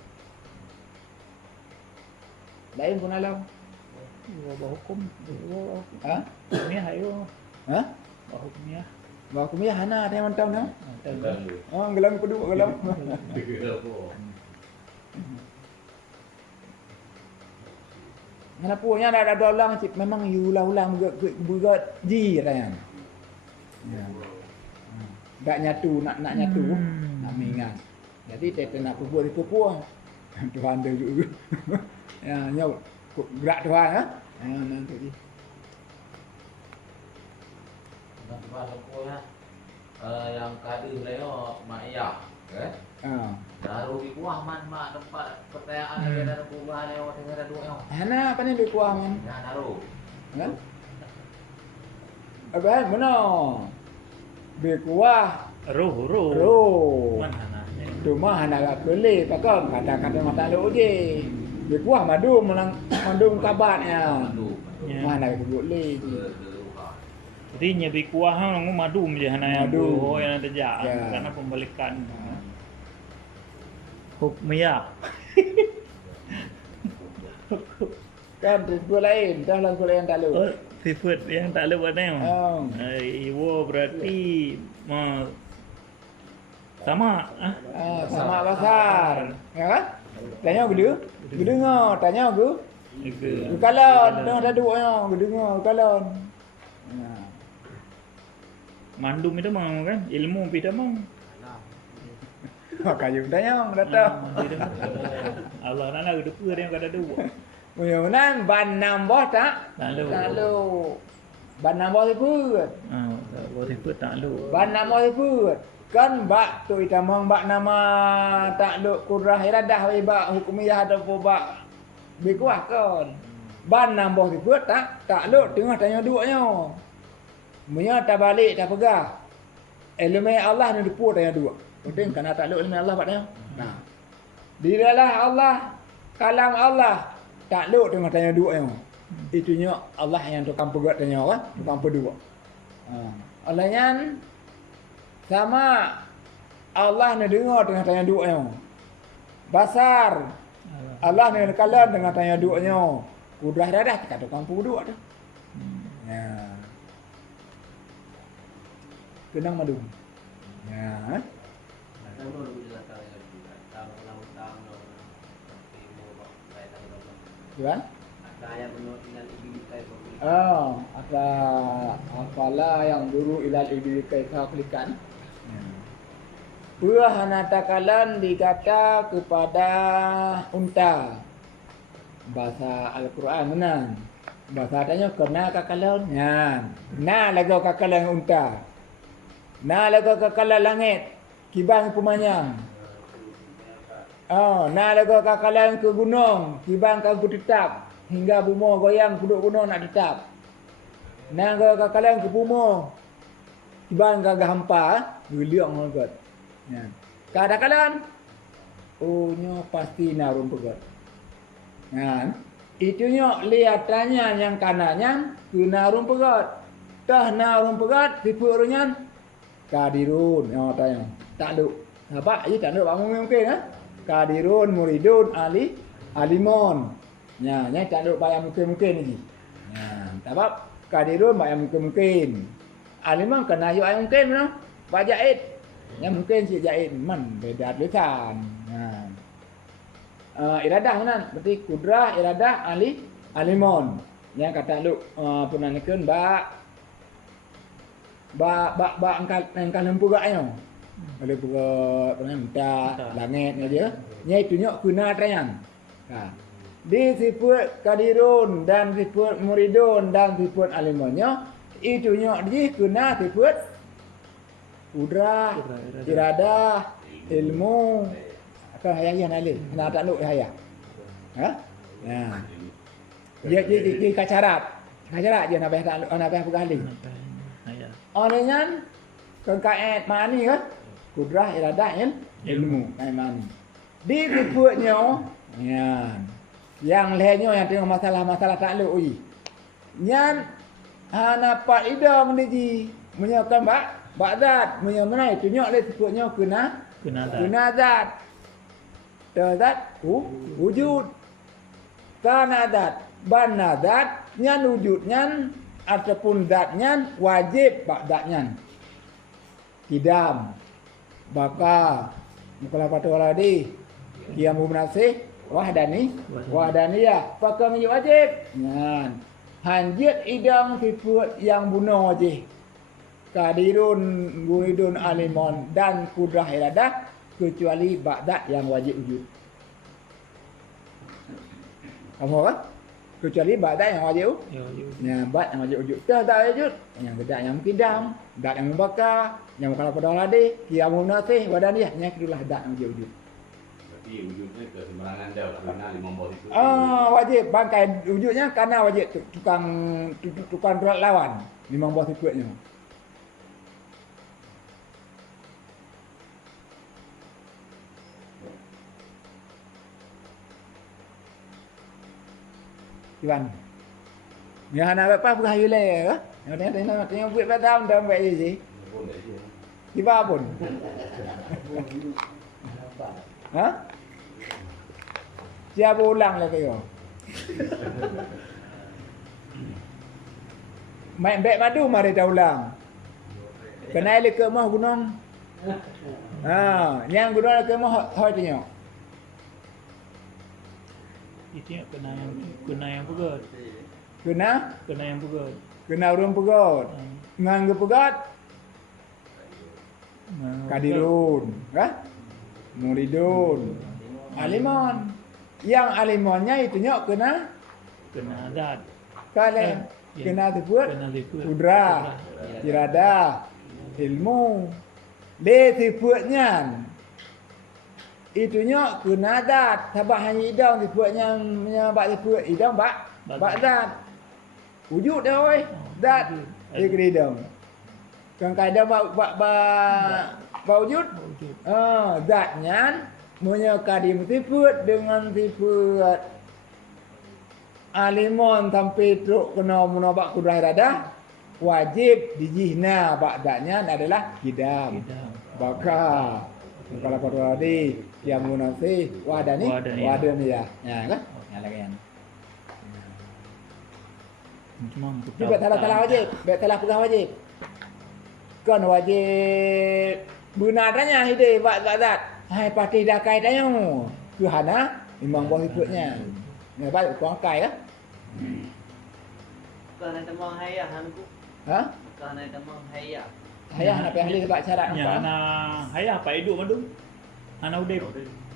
Lain pun alam. hukum Ha? ni ayo Ha? hukumnya Bawa kumia hana ada yang mantau no? Lalu. Oh, gelam pedu gelam. Ngana punya ada dolang cip memang ulang-ulang buat ji katanya. Ya. Tak nyatu nak nyatu, nak mengingat. Jadi tete nak buat itu puang. Tuhan dia juga. Ya, nyau gerak Tuhan ha. Nanti. Nampak lempunya yang kadu leo maya, kan? Daru di kuah man mak tempat pertanyaan lagi ada perubahan leo dengan ada dua yo. Hana apa ni lebih kuah man? Ya daru. Ha? Apa mana? Berkuah Roh. roh. Mana nanya? Rumah anak kelih pakam kata-kata mata lu je. Berkuah madu mandum kabatnya. Mandu. Ya. Mana boleh. Jadi nyebi kuah nang madu je hana yang Madu. oh yang terjak Ya. karena pembalikan. Hukmiyah. Kan tu lain, dah lagu lain tak lu. Oh, sifat yang tak lewat ni. Oh. Iwo berarti sama Sama pasar. Ya kan? Tanya aku dia. Aku dengar, tanya aku. Aku kalon, dah duduknya, aku dengar kalon. Mandum itu mang kan ilmu pita mang. Kayu tanya datang. Allah nana udah pur yang kada dua. Mudah-mudahan ban nambah tak? Tak lu. Tak lu. Ban nambah tu pun. Buat sifat tak lu. Ban nambah tu pun. Kan bak tu itamang bak nama tak lu kurah iradah we bak hukumiyah ada po bak bikuah kan. Ban nambah tu pun tak lu tengah tanya duanya. Munya tak balik tak pegah. Ilmu Allah ni dipur tanya dua. Penting kena tak lu ilmu Allah pak tanya. Nah. Diralah Allah kalam Allah tak lu tengah tanya dua yang. Itunya Allah yang tukang pegat tanya kan, tukang pedua. Allah yang sama Allah ni dengar tengah tanya dua yang. Basar Allah ni kalam tengah tanya dua nya. Udah dah tak tukang pedua tu. Ya. Kenang madu. Ya. Tuan? Oh, apalah yang dulu ilal ibli kaifa khuliqan. Buah takalan dikata kepada unta. Bahasa Al-Quran menang. Bahasa tanya kena kakalan. Ya. Na lagu kakalan unta. Na lagu kakalan langit. Kibang pemanyang. Oh, na lagu kakalan ke gunung. Kibang kau tetap. Hingga bumi goyang duduk gunung nak tetap. Na lagu kakalan ke bumi. Kibang kagak hampa. Geliang sangat. Ya. Kadang-kadang oh nyo pasti narum pegat. Kan? Itunya lihatannya yang kanannya ke narum pegat. Tah narum pegat tipurunya kadirun. Oh tanya. Tak ada. Apa? Ini tak ada bangun mungkin ah. Kadirun muridun alimon. Ya, nya tak ada bayang mungkin lagi. Ya, tak apa. Kadirun bayang mungkin. Alimon kena yo ayam mungkin no. Bajait. Yang mungkin si jahit man beda tulisan. Iradah mana? Berarti kudrah, iradah, alimon. Yang kata lu punanikeun ba angkat lempu gaknya. Ada buka minta langit dia. Nya itunya guna trayan. Di sifat kadirun dan sifat muridun dan sifat alimonnya itunya di guna sifat Udra, iradah, ilmu, apa hayah nalih, nak tak lu hayah. Ha? Ya. Dia kacarat je nak tak lu, nak bergali. Orangnya kengkaet mani kan? Udra, iradah, ilmu, mani. Di sifutnya, ya. Yang lainnya yang tengok masalah-masalah tak lu uji. Nyan hanapat idam ni menyakan Ba'dat menyemenai tunjuk le sebutnya kena zat. Zat wujud. Kana zat, bana zat, nyan wujudnya ataupun zatnya wajib ba'datnya. Kidam, baka, mukalla patu waladi, qiyamu binasih, wahdaniyah, pakam wajib. Nyan. Hanjit idang sifat yang bunuh je. Kadirun, muridun, alimon dan kudrah iradah kecuali ba'dat yang wajib wujud. Kamu kan? Kecuali ba'dat yang wajib. Ya, ba'dat yang wajib wujud. Tak wujud. Yang gedak yang kidam, dat yang membakar, yang mukalla pada waladi, qiyamun nasih, wadaniyah, yang kedulah dat yang wajib wujud. Berarti Jadi wujudnya kesembarangan dah karena lima bawah itu. Wajib bangkai wujudnya karena wajib tukang berat lawan memang bos ikutnya. Iwan. Yang anak apa berhayu le ke? Yang tengok buat batang dalam baik je. Tiba pun. Ha? Siapa ulang lagi kau? Main beg madu mari dah ulang. Kenal ke mah gunung. Yang gunung ke mah hoi tengok. Itu kena yang pegat. Kena yang pegat. kena urun pegot. Ngan ke pegot? Kadirun, kan? Muridun. Alimon. Yang alimonnya itu nyok kena adat. kalian kena disebut udra, irada, ilmu. Le disebutnya itu nyok kena adat. Sabah hanya idang disebutnya bak disebut idang bak adat. Wujud dah oi. Dat ikridam. Kan kadang bak wujud. Zatnya menyekadim sifat dengan sifat alimon sampai teruk kena menobak kudrah iradah wajib dijihna ba'danya adalah hidam baka kalau pada tadi yang munafik wadani ya kan lagi kan juga salah wajib salah pegah wajib kan wajib benarnya ide ba'dat hai pati dah kai tanya ke hana memang bos ikutnya. Ni baik kuang kai kan? Bukan ada mau hayah hanku. Ha? Bukan ada mau hayah. Hayah nak ahli sebab syarat Ya, apa? ana hayah apa hidup madu. Ana udip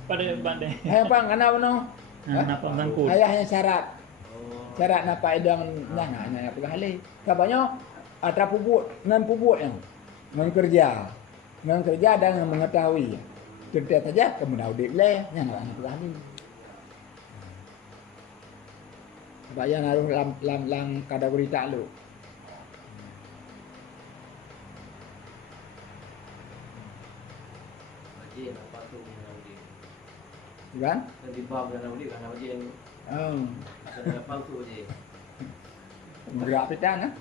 pada bandai. Hayah pang kana bono? Ana pangangkut. Hayahnya syarat. Syarat napa idang nyanga pergi ahli. Kabanya ada pubut, ngan pubut yang ngan kerja. Ngan kerja dan mengetahui. Cerita saja kemudian udip leh nyanga pergi ahli. Bayang harus lam kategori takluk. Wajib apa tu Naudi. Kan? Di bawah Naudi kan wajib. Ada palsu je. Bergerak petan ah.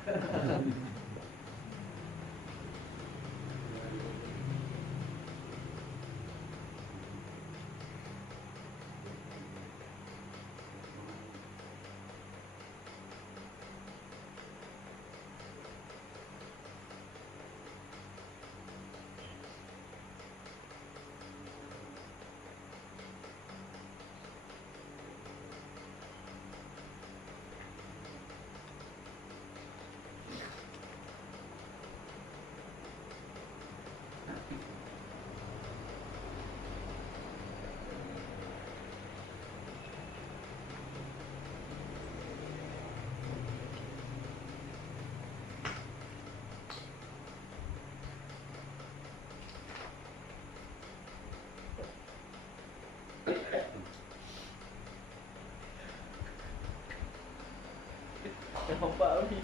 Nampak ni.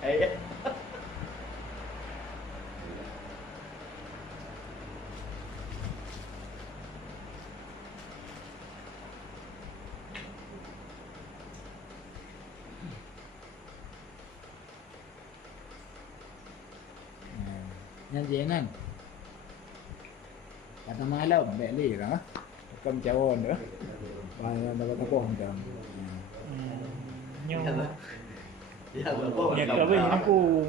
Ayah. Nhân diện anh kata malam baik li kan kam jawon nữa và nó có tao không chồng Nhưng Ya apa? ya kami aku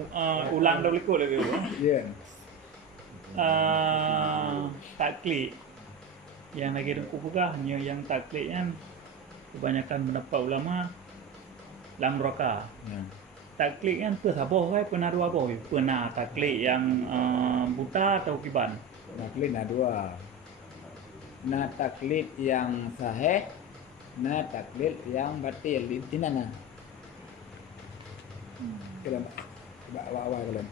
ulang dulu ikut lagi. yeah Taklid yang lagi aku pegah yang taklid kan kebanyakan pendapat ulama lam roka. Taklid kan pesabah kan pernah dua boy pernah taklid yang buta atau kiban. taklid ada dua na taklid yang sahih na taklid yang batil di mana kalian awal kalian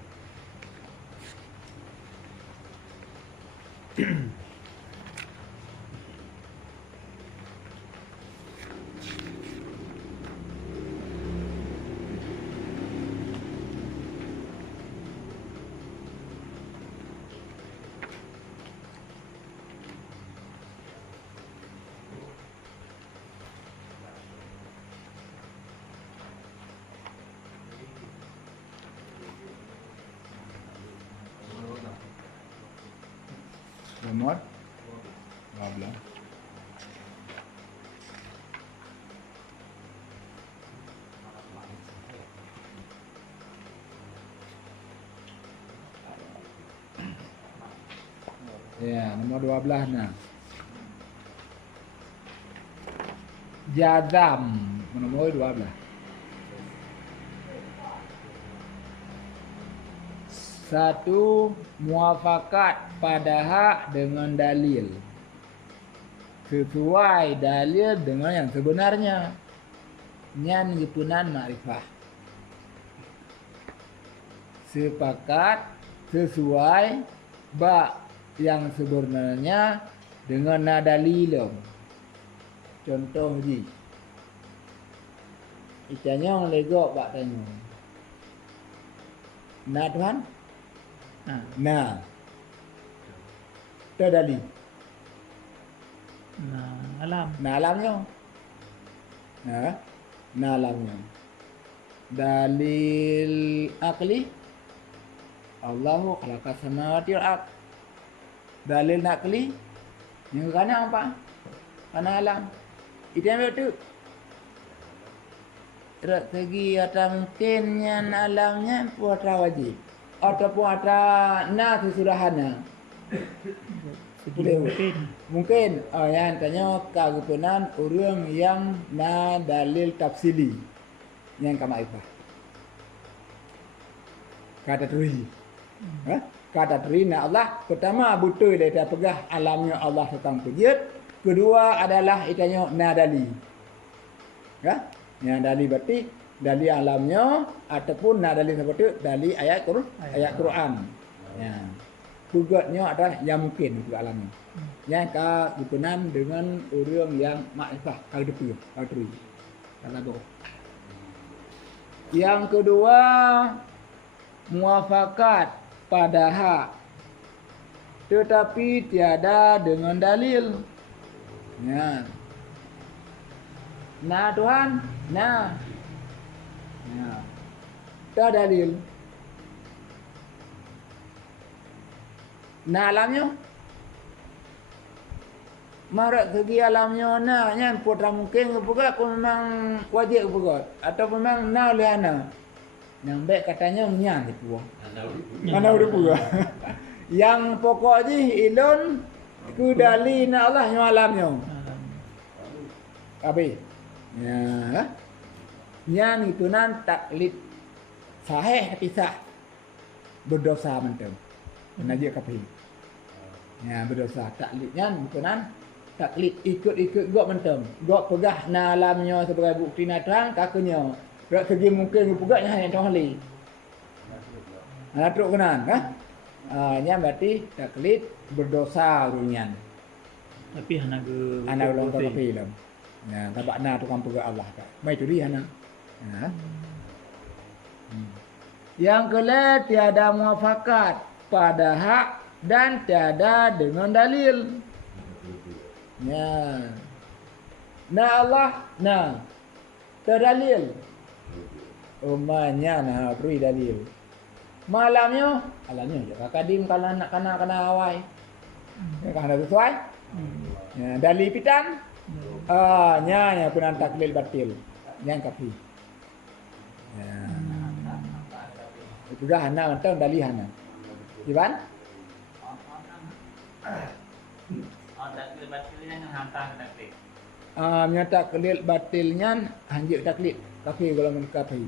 Nomor 12. Ya, nomor 12 nah. Jazam nomor 12. Satu, muafakat pada hak dengan dalil. Sesuai dalil dengan yang sebenarnya. Nyan gipunan makrifah. Sepakat sesuai bak yang sebenarnya dengan dalil. Contoh ji. Itanya legok bak tanya. Nah Tuhan? Nah. Itu dalil. Alam. Nah alamnya. Nah alamnya. Dalil akli. Allahu khalaqas samawati wal ard. Dalil nakli. Yang kerana apa? Kerana alam. Itu yang betul. Segi ada mungkinnya alamnya puasa wajib. Ataupun ada sesudahannya. Mungkin yang tanya kegupunan orang yang dalil tafsili yang kamaifah. Kata teri. Kata teri Allah pertama betul dia pegah alamnya Allah tentang pejit. Kedua adalah itanya nadali. Ya? Yang dalil berarti dalil alamnya ataupun dalil seperti dalil ayat Quran. Ya. Tugasnya adalah yang mungkin itu alamnya. Yang kegupunan dengan orang yang makrifah kalau dia kalau teri. Kalau yang kedua muafakat pada hak tetapi tiada dengan dalil. Ya. Nah Tuhan, nah. Ya. Tak dalil. Nah alamnya marak segi alamnya nah nyan putra mungkin kebuka pun memang wajib kebuka atau memang nah oleh ana. Yang baik katanya nyan itu. Mana udah pula. Yang pokok je ilun ku dalil na Allah yang alamnya. Abi. Ya. Yang itu nan taklid sahih pisah berdosa mentem. Najis kapi. Ya berdosa taklidnya bukanan taklid ikut-ikut gok mentem. Gok pegah na alamnya sebagai bukti natang kakunya. Berat segi mungkin pegahnya yang tohli. Truk kenan kan? Nya berarti taklid berdosa urunyan. Tapi hana ke Ana ulong kapi lam. Ya, tabak na tukang pegah Allah tak. Mai tu dia ana. Ya. Yang kelima tiada muafakat pada hak dan tiada dengan dalil. Ya. Nah Allah, nah. Terdalil. Umanya nah beri dalil. Malamnya, alamnya je kadim kalau nak kena awai. Ya kan sesuai. Ya, dalil pitan. Nya punan taklil batil. Yang kafi. Ya. Itu dah hana entah dalil hana. Iban? Taklid batilnya hantar taklid. Menyata taklid batilnya hanjik taklid. Kafi golongan kafi.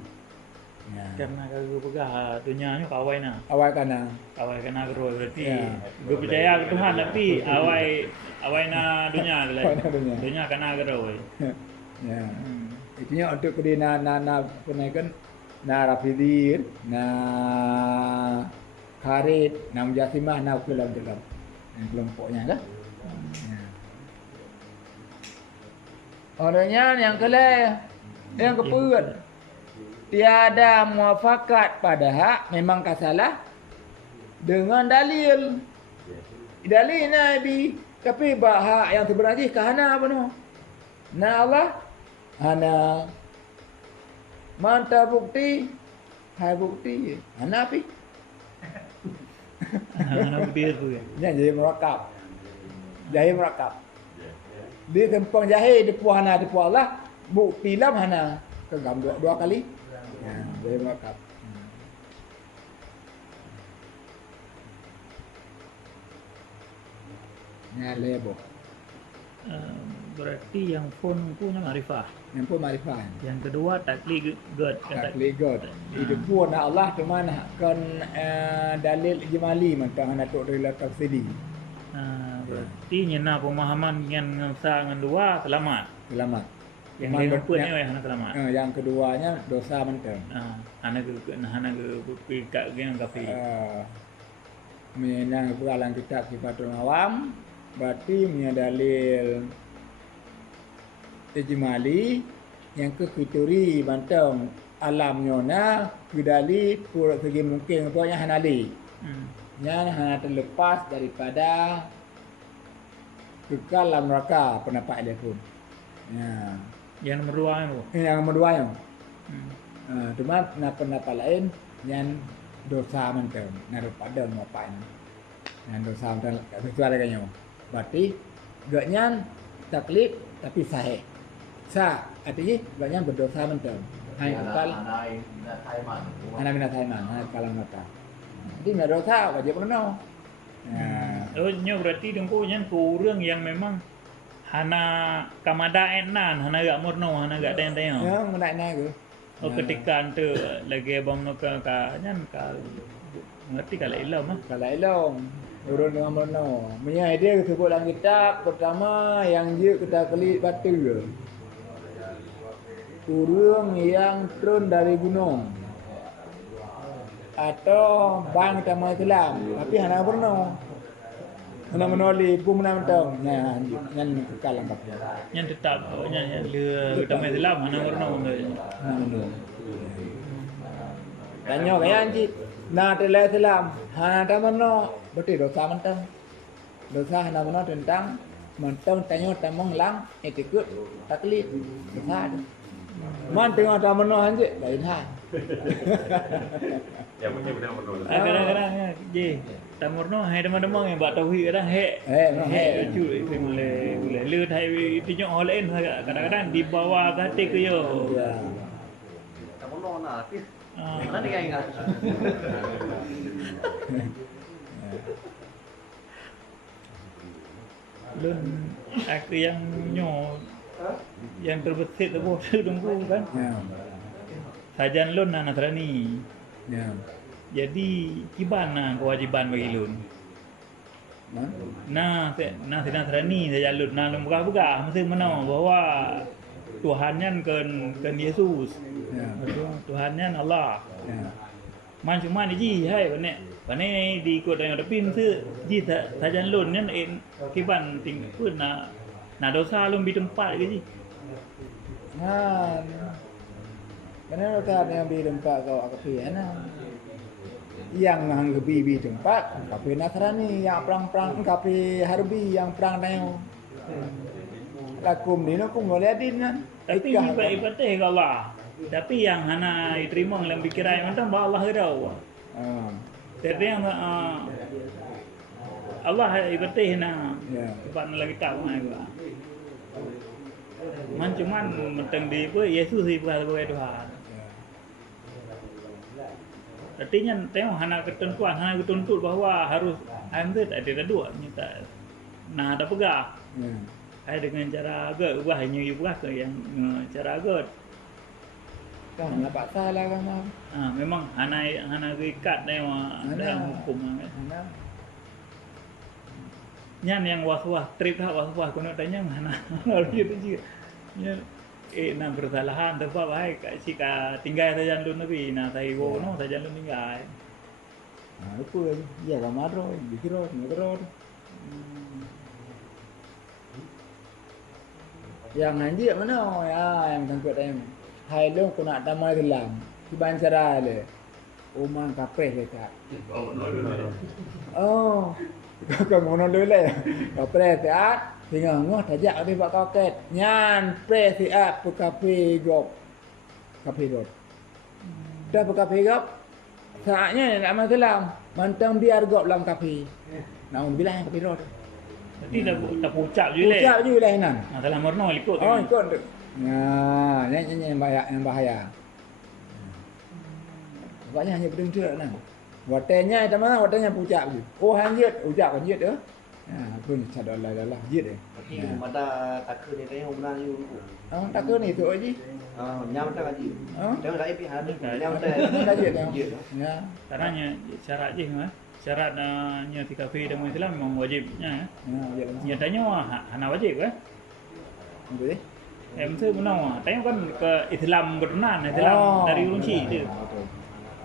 Ya. Karena kalau pegah dunia ni kawai na. Awal kana. Kawai kena geroi berarti. Ya. Gue percaya ke Tuhan tapi awai na dunia lah. Awai na dunia. Dunia kena geroi. Ya. Itunya untuk kedina na penaikan na rafidir, na karit, na mujasimah, na kelam-kelam. Yang kelompoknya kan. Ya. Orangnya yang kelih, yang kepuat. Tiada muafakat pada hak memang kasalah dengan dalil. Dalil Nabi tapi hak yang sebenarnya kahana apa no? Na Allah hana manta bukti hai bukti hana api. Hana bukti tu ya. Nya jadi merakab. Jahil merakab. Dia tempang jahil depu hana depu Allah, bukti lam hana kegam dua kali. Ya, jahil merakab. Ya, lebo. Berarti yang phone punya marifah. Yang pun marifah. Yang kedua takli god. Tak ligot. Itu pun Allah cuma kan dalil ijmali macam hana tok rela tafsiri. Berarti nyena pemahaman yang sa dengan dua selamat. Selamat. Yang Cuman lain pun yang- hana selamat. Yang keduanya dosa menteng. Hana ke pikat yang kafir. Menyenang dalam kitab Sifatul Awam berarti punya dalil ijmali yang kekuturi bantang alam nyona kedali pura segi mungkin tuanya hanali yang hana terlepas daripada kekal dalam neraka pendapat dia pun ya Yang nomor dua itu. yang nomor dua yang cuma pendapat lain yang dosa menteng daripada ngapain yang dosa menteng sesuai dengannya berarti gaknya taklid tapi sahih sah artinya gaknya berdosa menteng hai kekal anak minat haiman kalau mata jadi minat dosa wajib kena Nya berarti dengku yang kurang yang memang hana kamada enan, hana gak murno, hana gak teng-teng. yang menaik ke Ketika ante lagi abang ke nyan ka ngerti kalau ilam ah. kalau ilong urun dengan merno punya idea disebut dalam kitab pertama yang dia kita kelit batu urung yang turun dari gunung atau bang utama Islam tapi hana berno hana menoli pun menang yang kekal angkat Yang tetap yang le utama Islam hana warna tanya kaya anji na tele Islam hana tamano berarti dosa mentang dosa hana meno tentang mentang tanya tamong lang etikut taklid dosa tu man tengok tamano anji lain hal Yang penting benar betul. Kadang-kadang je tamurno hai demang-demang yang buat tauhid kadang cu itu boleh le thai tinjau olain kadang-kadang di bawah hati ke yo. ya Kamu nona tapi Ah. nanti kayak enggak. Lun aku yang nyo yang terbesit tu dengku kan. ya Sajan lun anak Nasrani. ya Jadi gimana kewajiban bagi lun? man Nah si Nasrani saja lun nah lun buka mesti menau bahwa Tuhannya kan Yesus. ya Tuhannya Allah. ya Man cuma ni ji hai bane diikut dengan tapi mesti ji sajan lun kan kiban ting pun na dosa lun di tempat ke ji. Nah, kenapa tak yang di tempat kau akapi ana? Yang hang gebi tempat kapi Nasrani, yang perang-perang kapi Harbi, yang perang tayong. Lakum dino kum ngoliatin kan. Tapi ibadah ke Allah. Tapi yang hana diterima dalam pikiran macam bahawa Allah kira Allah. Jadi yang Allah ibadah na Ya. sebab lagi tahu na. Man cuman mentang di apa Yesus sih bukan sebagai Tuhan. Artinya tengok hana ketentuan, hana ketuntut bahawa harus anda tak ada dua minta. Nah ada pegah. Ya. Ada dengan cara agak ubah hanya ubah ke yang cara agak. Kan nak salah kan. Memang hana ikat dalam hukum kan. Ana. Nyan yang was-was trip was-was kono tanya hana lalu itu je. Nak bersalahan sebab hai si ka tinggal saja dulu nabi na sai wo no saja dulu tinggal. Apa ya kamaro, dikira ngero. Yang anji mana ya yang tangkut em. Hai long ko nak damai dalam. Di bancara le. Oman kapres le tak. Oh. Kau ngono dulu ya. Kapres tak. Tinggal ngoh tajak di bak koket. Nyan pres siap kafe gop. Kafe gop. Dah kafe gop. Saatnya nak masalah. Mantang biar gop dalam kafe. Namun bilang kafe rot. Tapi dah pucap je le. Ucap je lah nan. Dalam merno ikut tu. Oh, ikut tu. Ya, yang bahaya. Sebabnya hanya berdua nan. Watanya teman, watanya pucap je. Oh, hanyut, ucap hanyut tu. Ha, pun sadar lah hanyut dia. Tapi pada takut ni tanya benar you. Oh, tak ke ni tu aje. Nyam tak aja. Oh, Jangan dah ipih ada. Nyam tak. dah je dah. Ya. Caranya syarat je mah. Syaratnya di kafe dalam Islam memang wajibnya. Ya, ya. Nyatanya hana wajib kan? Boleh. Mesti benar. Tanya kan ke Islam berkenan, Islam dari ulunci tu.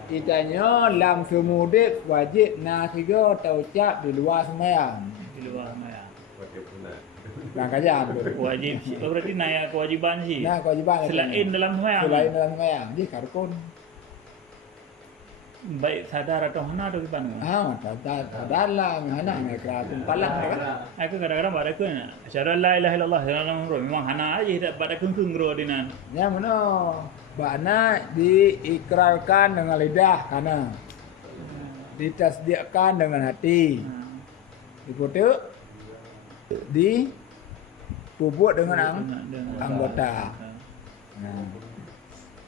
Kitanya lam sumudip wajib na tiga taucap di luar sembahyang. Di luar maya. Pakai punat. Lang kajam tu. Wajib. Berarti naik kewajiban sih. Nah, kewajiban Selain dalam sembahyang. selain dalam sembahyang, dia karkon. Baik sadar atau hana tu kiban. Dalam hana nak kerapun palang kan. Aku kadang-kadang pada kun asyhadu an la ilaha illallah dalam roh memang hana aja tak pada kengkeng ro dinan. Ya mana? Bakna diikrarkan dengan lidah kana. Ditasdiqkan dengan hati. Diputuk dipupuk dengan anggota. Nah.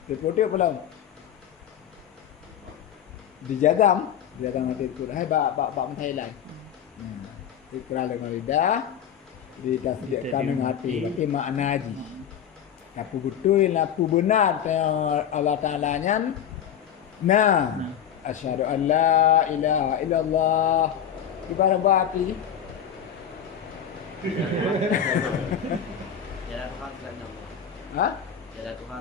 Diputuk belum? Dijadam hati itu. Hai bak mentai lai. Ikrar dengan lidah, ditasdiqkan dengan hati. Berarti makna haji. Lapu betul, lapu benar Allah Ta'ala nyan. Nah, asyhadu an la ilaha illallah. Ibarat bati. Ya Tuhan selain Ha? Ya Tuhan.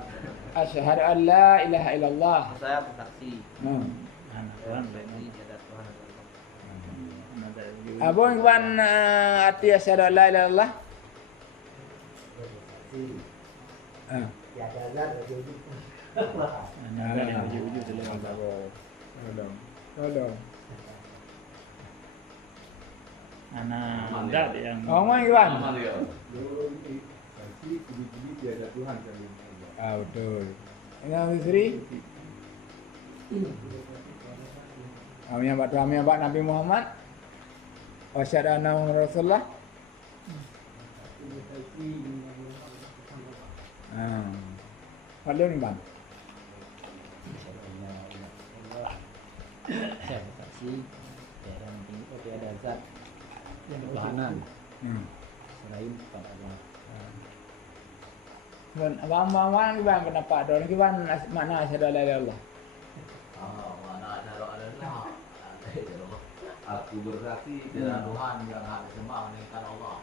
Asyhadu an la ilaha illallah. Saya bersaksi. Hana Tuhan Ini ya Tuhan. Abang Iwan arti asyhadu an la ilaha illallah. Tolong. Anak enggak yang Ngomong Iwan. Amal dia. Betul. Yang istri? Kami abad Nabi Muhammad. Wasyhadu anna Muhammadar Rasulullah. Kalau ni bang. Saya bersaksi dalam tiada zat yang berkehanan selain kepada Allah. Dan abang Iwan pendapat dia ni Iwan makna asyhadu an la ilaha illallah. Mana ada Allah. Aku bersaksi dengan Tuhan yang hak disembah melainkan Allah.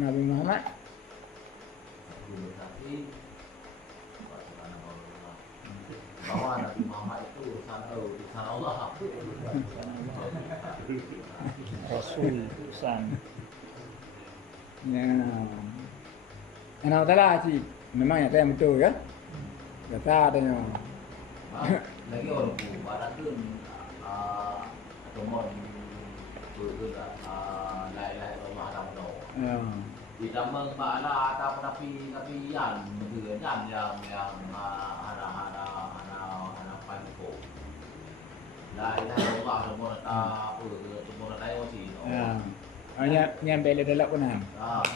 Nabi Muhammad. Aku bersaksi bahwa Nabi Muhammad itu utusan Allah. Rasul utusan. Ya. Anak Ta'ala cik. Memang yang saya betul ya. Kata tanya. Lagi orang tu barat tu tomon tu la ilaha illallah ada ditambah makna atau nabi yang mengenal yang ana panko la ilaha illallah tomon apa tomon tayo si Nyampe le dalam pun han. ah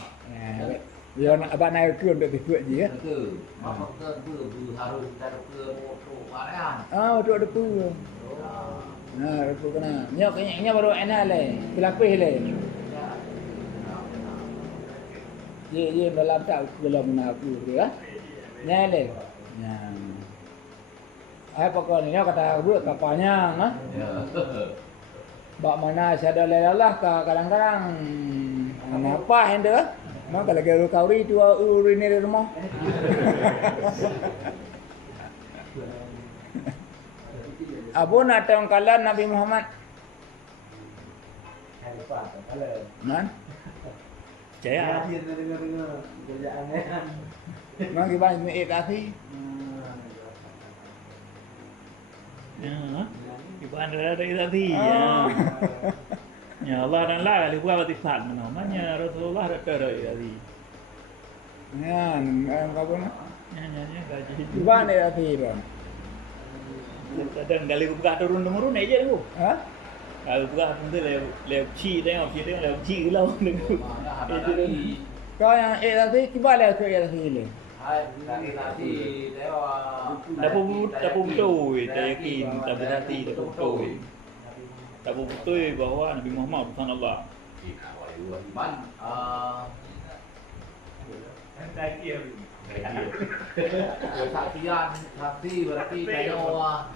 Dia nak abang naik ke untuk tipu je ya. betul apa ke harus kita ke motor baran Untuk depu. Depu kena. Nya baru enak le. Pelapis le. Ye dalam tak belum aku ya. Nya le. Nya. Pokoknya kata buat kapalnya ah. ya Bak mana asyhadu an la ilaha illallah kadang-kadang apa hende? Mak kalau garu kauri tu urini di rumah. Abu nak tong kalan Nabi Muhammad. Man? Jaya. Mang gimana ni tadi? Ya. Ibu anda ada tadi. Ya Allah dan la li buat sifat namanya Rasulullah ada tadi. Ya, kau pun. Ya gaji. Gimana tadi bang? Kadang kali buka turun aja tu. Ha? Bukan tu lewat cik tengok cik gelau dengan. Ada lagi. Kau yang tadi kibar lah tu tadi ni. Hai, tadi dewa. Tak betul, tak yakin, tak berhati, tak betul. Tak betul bahawa Nabi Muhammad bukan Allah. Iman. Saksi berarti dewa.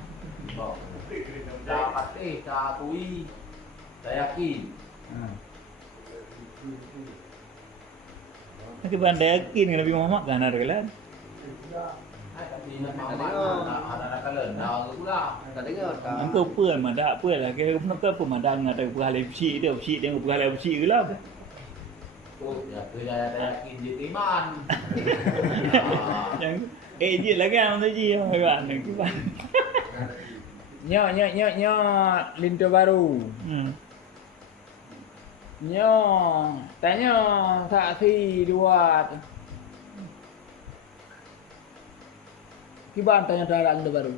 Tak pasti, tak akui, tak yakin. Tapi bukan tak yakin dengan Nabi Muhammad kan ada kan? Tapi anak kalian, dah pula. Tak dengar tak? Angka apa madak apa lah ke apa madang ada perhal cik dia perhal cik gelau. Oh, ya kerja tak yakin je iman. Yang je lah kan tu je kan kan. Nyo lintu baru. Nyo tanya saksi dua. Kibar tanya dalam lintu baru.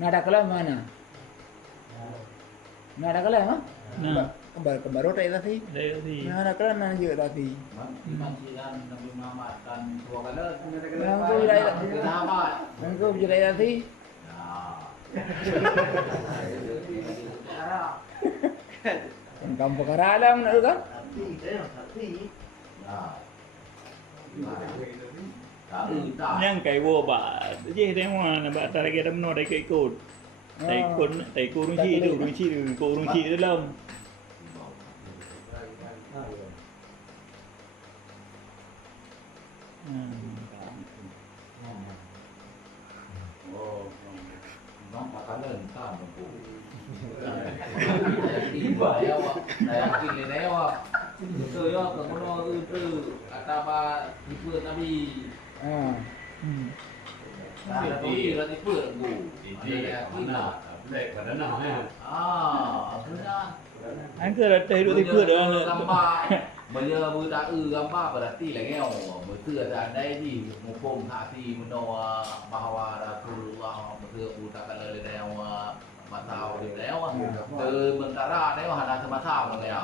Nada kalam mana? Nada kalam ha? Nah, Kembar tak tadi. dari Nada kalam mana juga tadi. Iman silan Nabi Muhammad dan dua kali. Yang tu tidak Sahabat. yang tu tidak tadi. Yang kampung karalam nak tu kan? yang kai wo ba je tengok nak buat tak lagi ada menor dah ikut. Tai ikut runci tu ikut runci dalam. Bang pakalan kan tu. Tiba ya awak. Saya yakin ni awak. Betul ya kemono itu kata apa tipe Nabi. Ada tu lah tipe aku. Yakin lah. Black pada nak ya. Akhirnya Angka dah hidup tipu dah. Bila budak gambar berarti lah ngau. Betul ada andai ni mumpung hati menawa bahawa Rasulullah betul budak kalau dia yang matau dia yang sementara dia ada semasa dia.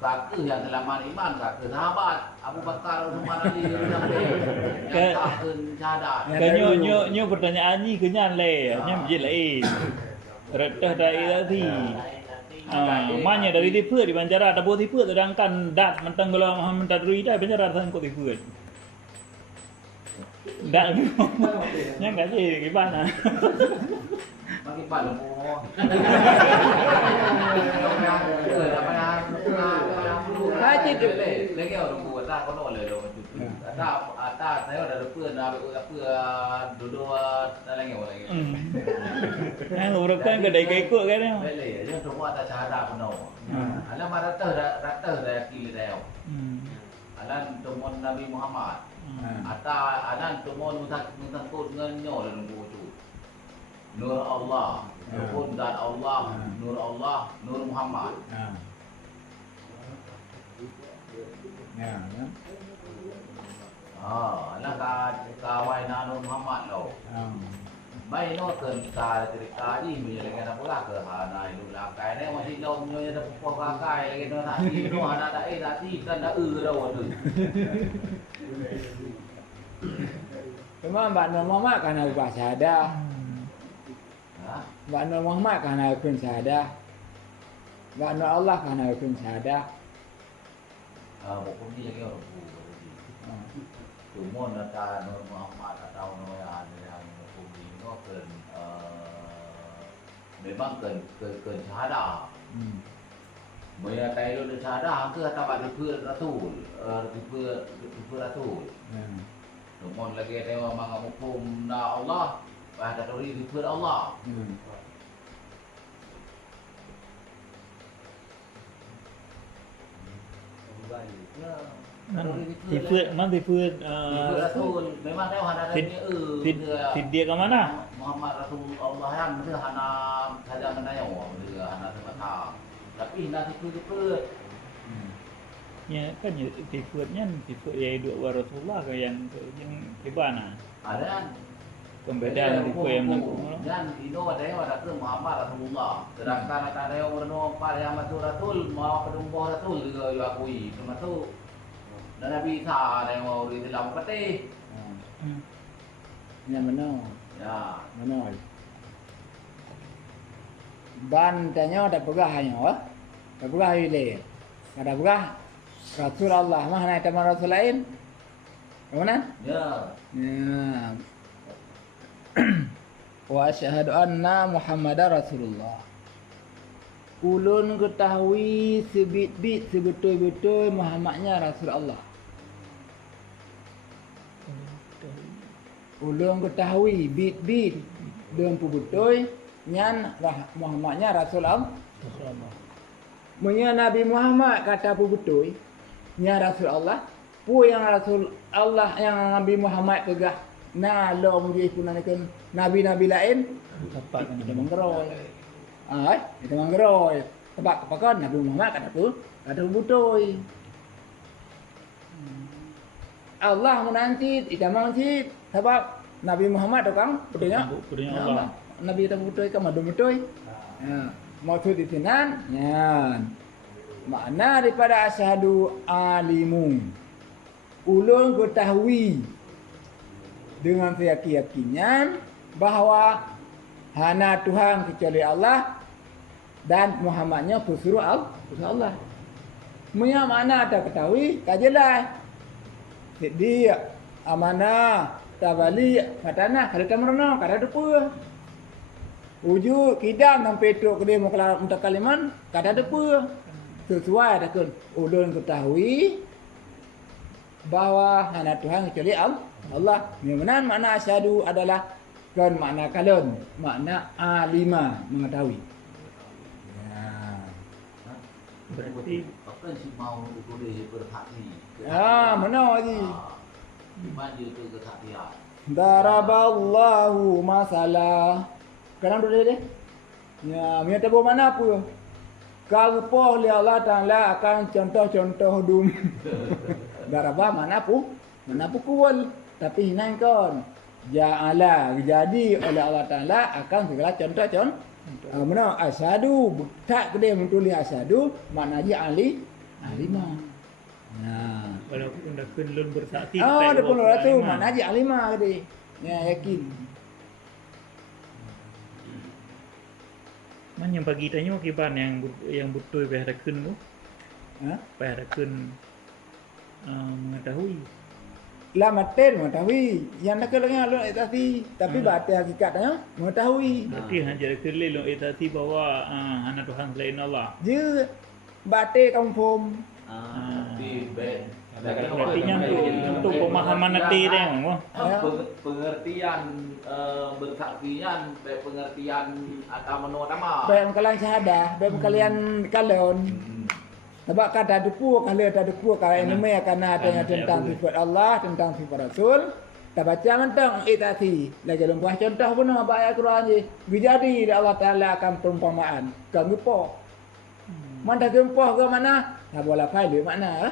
Kakak yang selama iman kakak sahabat Abu Bakar Uthman Ali yang takkan syahadat. Nyo pertanyaan ni kenyan le, nya je lain. Retah dai tadi. Manya dari tipe di Banjara ada buat tipe terangkan dat mentang kalau Muhammad Tadrui dah Banjara sang kok tipe. Dat nya enggak sih gimana. Bagi pada mo. Haji tu lagi orang buat tak kono le lo. Ada saya ada depan apa duduk dalam ngau lagi. Yang urukan kedai ikut kan. Boleh, dia tu buat tak syahadat penuh. Alam rata dah yakin dah. Alam tumon Nabi Muhammad. Alam tumon mutakut dengan nyo dalam buku tu. Nur Allah, Nur dan Allah, Nur Allah, Nur Muhammad. Alam kawai Nur Muhammad lo. Mai no ken ka cerita ni menyelenggarakan pula ke hana itu lakai ni masih jauh nyo ada pokok kakai lagi no tadi no hana dak tadi kan dak dah tu. Cuma Mbak Nur Muhammad karena ubah syahadah. Mbak Nur Muhammad karena hukum syahadah. Mbak Nur Allah karena hukum syahadah. Hukum ni lagi orang tu. Cuma nata Nur Muhammad atau no yang hukum ni no ken memang ken syahadah. Mereka tahu dia syahadah ke atau tipe rasul, tipe rasul. Cuma lagi ada orang hukum na Allah, pada teori tipe Allah. Tipe Rasul memang tahu ada dia ke mana? Muhammad Rasul Allah yang itu hana saja menanya dia hana semata. Tapi nak tipe Ya kan tipe-nya tipe yang dua Rasulullah ke yang gimana? ada Pembedaan buku yang Dan itu ada ke Muhammad Rasulullah. Sedangkan ada yang berno pada Rasul mau kedumbuh Rasul juga diakui. Termasuk dan Nabi Isa ada yang mau di dalam peti. Yang mana? Ya. Mana? Ban tanya ada pegah hanya, ada pegah ile. Ada pegah Rasul Allah mana teman Rasul lain? Mana? Ya. Ya. Wa asyhadu anna Muhammadar Rasulullah. Ulun ketahui sebit-bit sebetul-betul Muhammadnya Rasul Allah. Ulun ketahui bit-bit dan betul nyan Muhammadnya Rasul Allah. Munya Nabi Muhammad kata betul nya Rasul Allah. Pu yang Rasul Allah yang Nabi Muhammad pegah. Nah, lo mungkin punanakan nabi-nabi lain Tepat kan kita menggeroy. Kita menggeroy. Sebab apa Nabi Muhammad kata tu, kata betul. Allah menanti, kita menanti sebab Nabi Muhammad tu kan betulnya. Allah. Nabi kita betul kan madu betul. Ya, maksud di sini ya. Makna daripada asyhadu alimun. Ulun ketahui dengan keyakinan bahawa hana Tuhan kecuali Allah dan Muhammadnya pesuruh Allah. Punya mana ada ketahui kajelah. Jadi amanah tabali katana kada tamrona kada depa. Uju kidam nang petruk kede mutakaliman kada depa. Sesuai dengan ulun ketahui bahawa hana Tuhan kecuali Allah. Memang makna asyhadu adalah kan makna kalon, makna alima mengetahui. Ya. Berarti Apa sih mau boleh berhati? Mana lagi? Maju tu kesatian. Daraballahu masalah. Sekarang dulu deh. Ya, minta tahu mana pun. Kalau oleh Allah Taala akan contoh-contoh dum. Darabah mana pun kual. Tapi hinan kon ja'ala jadi oleh Allah Taala akan segala contoh-contoh. Mana asyhadu tak gede menulis asyhadu makna ji alima. Nah. walaupun dah kenlun bersaksi Ada pun tu makna ji alima gede. Ya yakin. Man yang bagi tanya kiban yang betul behar kun tu. Ha? Behar kun mengetahui. Lamaten mengetahui yang nak kelengah lu etasi tapi batin hakikatnya mengetahui. Berarti hanya kelil itati bahwa hana Tuhan selain Allah. Je batin kampung. Di bed. Berarti untuk pemahaman nanti tengok. Pengertian bersaksian, pengertian atau menutama. Baik kalian syahadah, baik kalian kalon. Sebab kata depu kalau ada depu kalau ini meh karena adanya tentang sifat Allah, tentang sifat Rasul. Tak baca mentang itasi. Lagi lumpah contoh pun apa ayat Quran je. Bijadi Allah Taala akan perumpamaan. Kamu po. Mana gempoh ke mana? Tak boleh file mana?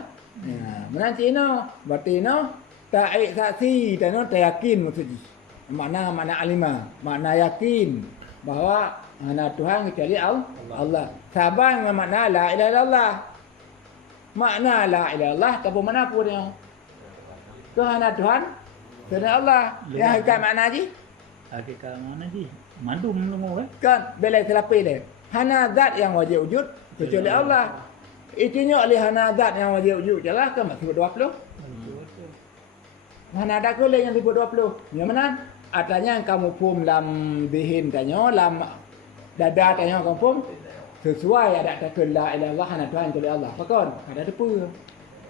Mana Cina? Berarti no tak saksi dan no tak yakin maksudnya. Mana alima, mana yakin bahawa hanya Tuhan kecuali Allah. Sabar dengan makna la ilaha illallah. Makna la ilaha illallah tanpa mana pun dia. Kehana Tuhan, kehana Allah. Yang hakikat makna ji? Hakikat mana ji? Mandum lu Kan belai telapi dia. Hana zat yang wajib wujud kecuali Allah. Itunya oleh hana zat yang wajib wujud jelas kan masih 20. Mana ada kule yang disebut 20. Yang mana? Artinya kamu pun dalam dihin tanya, dalam dada tanya kamu pun sesuai ada takkan la ilaha illallah hana Tuhan kecuali Allah. Pakon ada depa.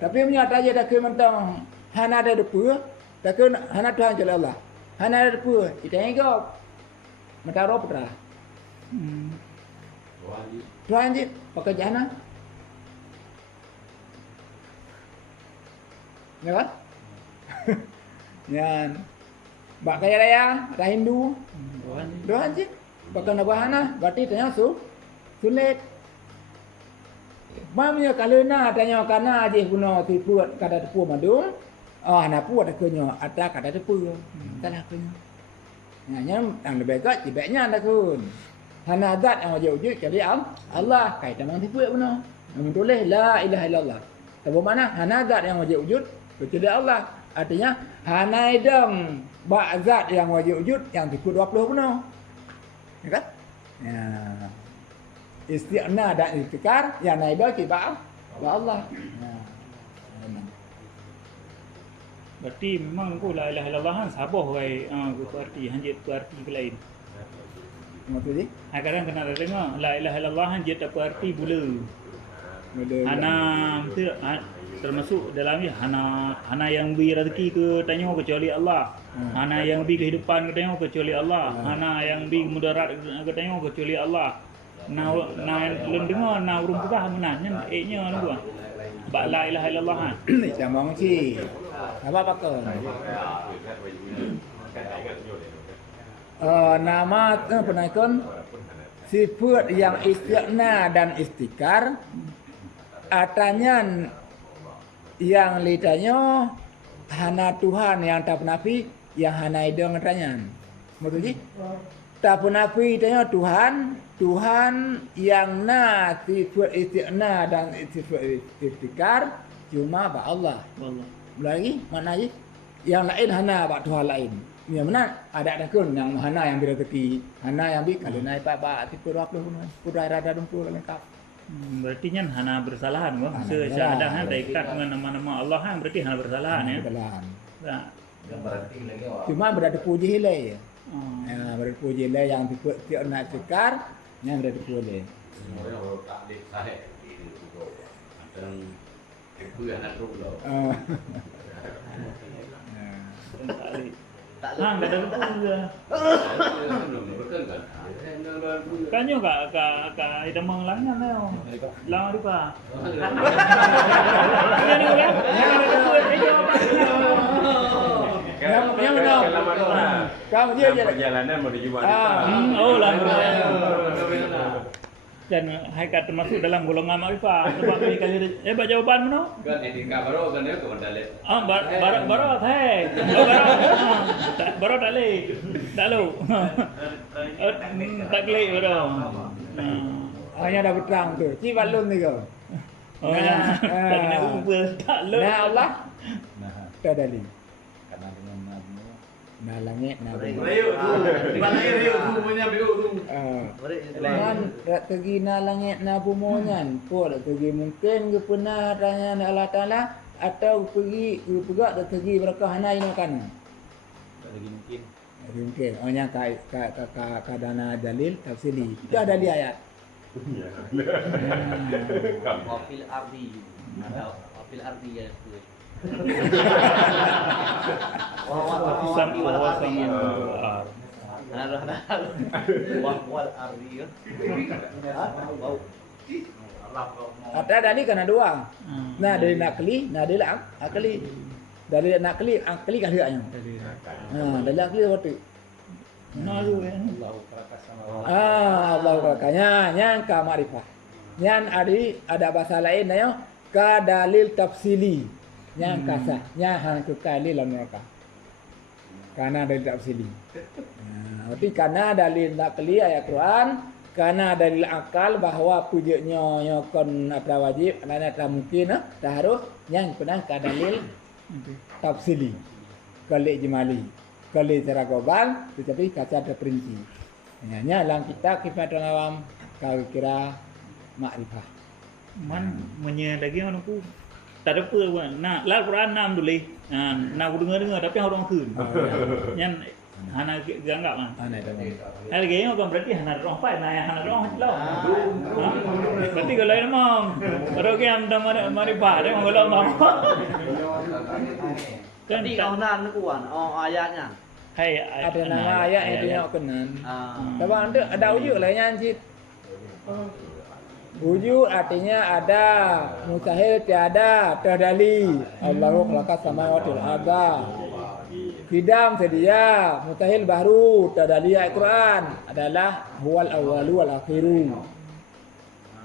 Tapi punya aja dak mentang hana ada depa, takkan hana Tuhan kecuali Allah. Hana ada depa, kita ingat. Mata roh putra. Tuhan je pakai jana. Ya kan? Yan. Bak kaya raya, ada Hindu. Tuhan je. Pakai nabahana, berarti tanya sulit. Mamnya kalau na tanya kana je guna tipu kada tipu madung. Hana pu ada kunyo, ada kada tipu. Tanah kunyo. yang lebih baik tibetnya anda kun. Hana zat yang wajib wujud kecuali Allah. Kaitan dengan tipu benar. Yang tulis la ilaha illallah. Tapi mana hana zat yang wajib wujud kecuali Allah. Artinya hana idam zat yang wajib wujud yang tipu 20 benar. Ya kan? Ya. Isti'na dan istikar yang naibah tiba Allah. Ya. Berarti memang ku la ilaha illallah kan sabah kai ku arti hanjit ku arti ke lain. Maksud ni? Kadang kena ada tengok la ilaha illallah hanjit apa arti pula. Hana itu termasuk dalamnya hana yang beri rezeki ke tanya kecuali Allah. Hana yang beri kehidupan ke tanya kecuali Allah. Hana yang beri mudarat ke tanya kecuali Allah. Na lun dengar na urung putah menanya nya nu gua. Ba la ilaha illallah. Macam si. Apa pakon? Nama penaikon sifat yang istiqna dan istikar atanya yang lidahnya hana Tuhan yang tak nafi yang hana idong atanya. Maksudnya tak nafi tanya Tuhan yang na sifat istiqna dan sifat istikar cuma ba Allah. Lagi mana lagi? Yang lain hana ba Tuhan lain. Yang mana ada kun yang hana yang berezeki, hana yang bi kalau naik ba tipu 20 pun rada dengkul lengkap. Berarti kan hana bersalahan gua. Syahadah ada ikat dengan nama-nama Allah kan berarti hana bersalahan ya. Bersalahan. Tak. Berarti lagi Cuma berada puji hilai. Ya, berada puji hilai yang tiap nak cekar, yang berada puji. Orang tak dek sahih itu tu. Dan itu yang nak dulu. Tak ada betul ke? Betul kan? Kanyo ka ida manglangan na. Lang di pa. Ano ni ulan? Yang mana? Kamu dia je. Perjalanan menuju wanita. Oh lah. Dan haikat termasuk dalam golongan makrifah. Sebab ni kali jawapan mana? Kan etika baru kan dia ke mandale. Baru thay. Baru tak le. Tak lu. Tak le baru. Hanya dah berang tu. Ci balun ni kau. Oh ya. Tak kena ubah tak lu. Nah Allah. Nah, Tak dalil. karena dengan nabi Nah langit nah bumi. Riuk tu. Balai riuk tu punya riuk tu. Kan rak tegi na langit na bumonyan. Po rak tegi mungkin ke pernah tanya Allah Taala atau pergi pegak dak tegi berkah hanai makan. tak lagi mungkin. Mungkin ohnya ka dana dalil tafsiri. Dah dalil ayat. Wafil ardi. Wafil ardi ya tu. Sam wa sama. Wal ardi kan. Wow. Ada dalil kana dua. Nah dalil nakli, nah dalil akli. Dalil nakli, akli kan haknya. Dalil akli waktu. Nalu ya. Allah karakas sama Allah kakanya yang ka makrifah. Yang ada bahasa lain nanya ka dalil tafsili. Yang kasah, yang hang kekali lan neraka. Karena dalil tafsili. Berarti karena dalil nakli ayat Quran, karena dalil akal bahawa pujuknya nyokon apa wajib, ana tak mungkin dah harus yang pernah ka dalil tafsili. Kali ijmali. Kali secara global tetapi kaca terperinci. Hanya dalam kitab Kifatul Awam kau kira makrifah. Man menyedagi mana ku. Tak ada apa pun. Nak la Quran nam tulis. Nak aku dengar tapi orang kun. Yang hana ganggap ah. Ana dah. Hari gaya kan berarti hana orang fai na hana orang lo. Berarti kalau memang orang yang dah mari bah dia mengolah mau. Kan Jadi kau nan tu kan, ayatnya. hai Ada nama ayat yang dia kenan. Tapi ada wujud lah yang cik. Wujud artinya ada, mustahil tiada, terdali. Allahu khalaqa samawati wal arda. Qidam sedia, mustahil baru, terdali Al-Quran adalah huwal awwalu wal akhiru.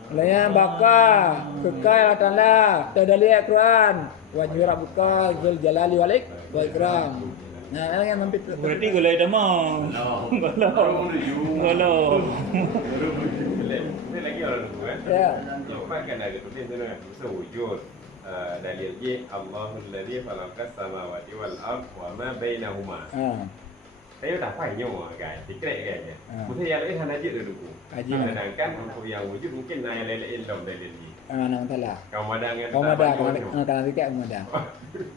Layan baka, kekal Ta'ala, terdali Al-Quran. Wajib rabbuka dzul jalali wal ikram. Nah, yang nampit. Berarti gula demam. Gula. Gula. Ini lagi orang dulu kan. Ya. Lepas kan ada tulis tu kan. Sewujud. Dalil je Allahul ladzi khalaqas samawati wal ard wa ma bainahuma. Saya tak faham nyawa kan. Tikrek kan. Mesti yang lain hanya je dulu. Sedangkan untuk yang wujud mungkin yang lain dalam dalil ni. Nang telah. Kamadang yang Kana tiga kamadang.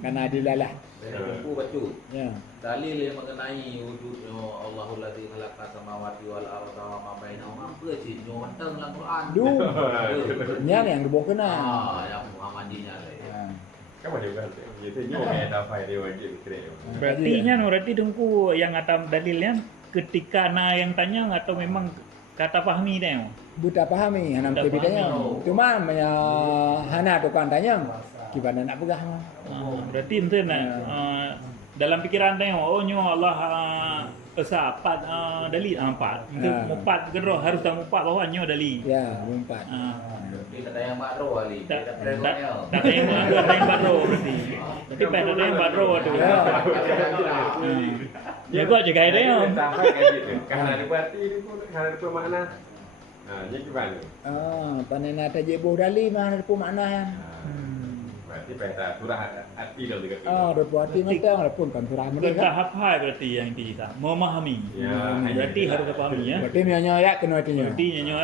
Kana adilalah. Buku baca. Ya. Dalil yang mengenai wujud Allahul ladzi khalaqas samawati wal arda wa ma bainahuma apa sih nyo mentang dalam Quran. Nya yang debo kena. Yang Muhammadinya lah. Kan macam kan. Jadi nyawa yang tak faham dia wajib tikrek. Berarti tunggu yang atas dalilnya ketika yang tanya atau memang kata fahmi dia. Buta pahami hanam Buta bedanya. pahami. Cuma hana tukang tanya gimana nak pegang. Berarti ente nak dalam pikiran dia nyo Allah esa empat dalil empat. Itu empat kedua harus tahu empat bawah nyo dalil. Ya, empat. Dia tak yang bakro kali. Tak Tak tak yang baru berarti. Berarti pada yang baru tu. Ya gua jaga dia. Tak faham kan gitu. Karena ada berarti dia pun karena ada makna. Ni gimana? Panena tajibur dali mana ada makna. Berarti pada surah arti dah dekat. Ada berarti macam ada pun kan surah Bukan mereka. tahap high berarti yang kita memahami. Ya, Berarti harus pahami ya. Berarti mianya ya kena itu nya. Berarti nyo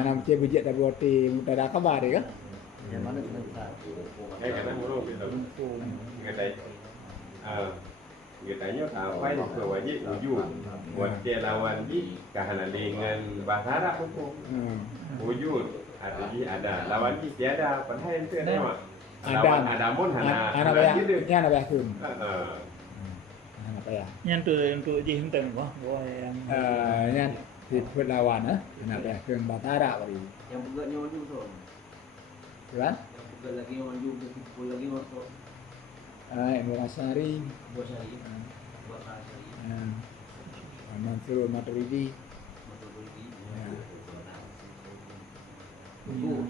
Hanam cie bijak tak berarti mudah kabar dia kan. Yang mana kena besar? Kena mulu gitu. Katanya sampai ke wajib wujud. Buat dia lawan ji kahana dengan bahasa Arab pun. Wujud artinya ada lawan ji tiada padahal itu ada mak. Lawan ada pun hana. Anak bayar. Nya nak bayar kun. Anak bayar. yang tu je henteng wah yang Nya disebut lawan anak bayar kun bahasa Arab tadi. Yang pegatnya maju betul. Kan? Yang pegat lagi maju, berkumpul lagi masuk. Ibnu Asy'ari, Buat hari. Buat hari. Mansur Maturidi. Masuk lagi. Betul.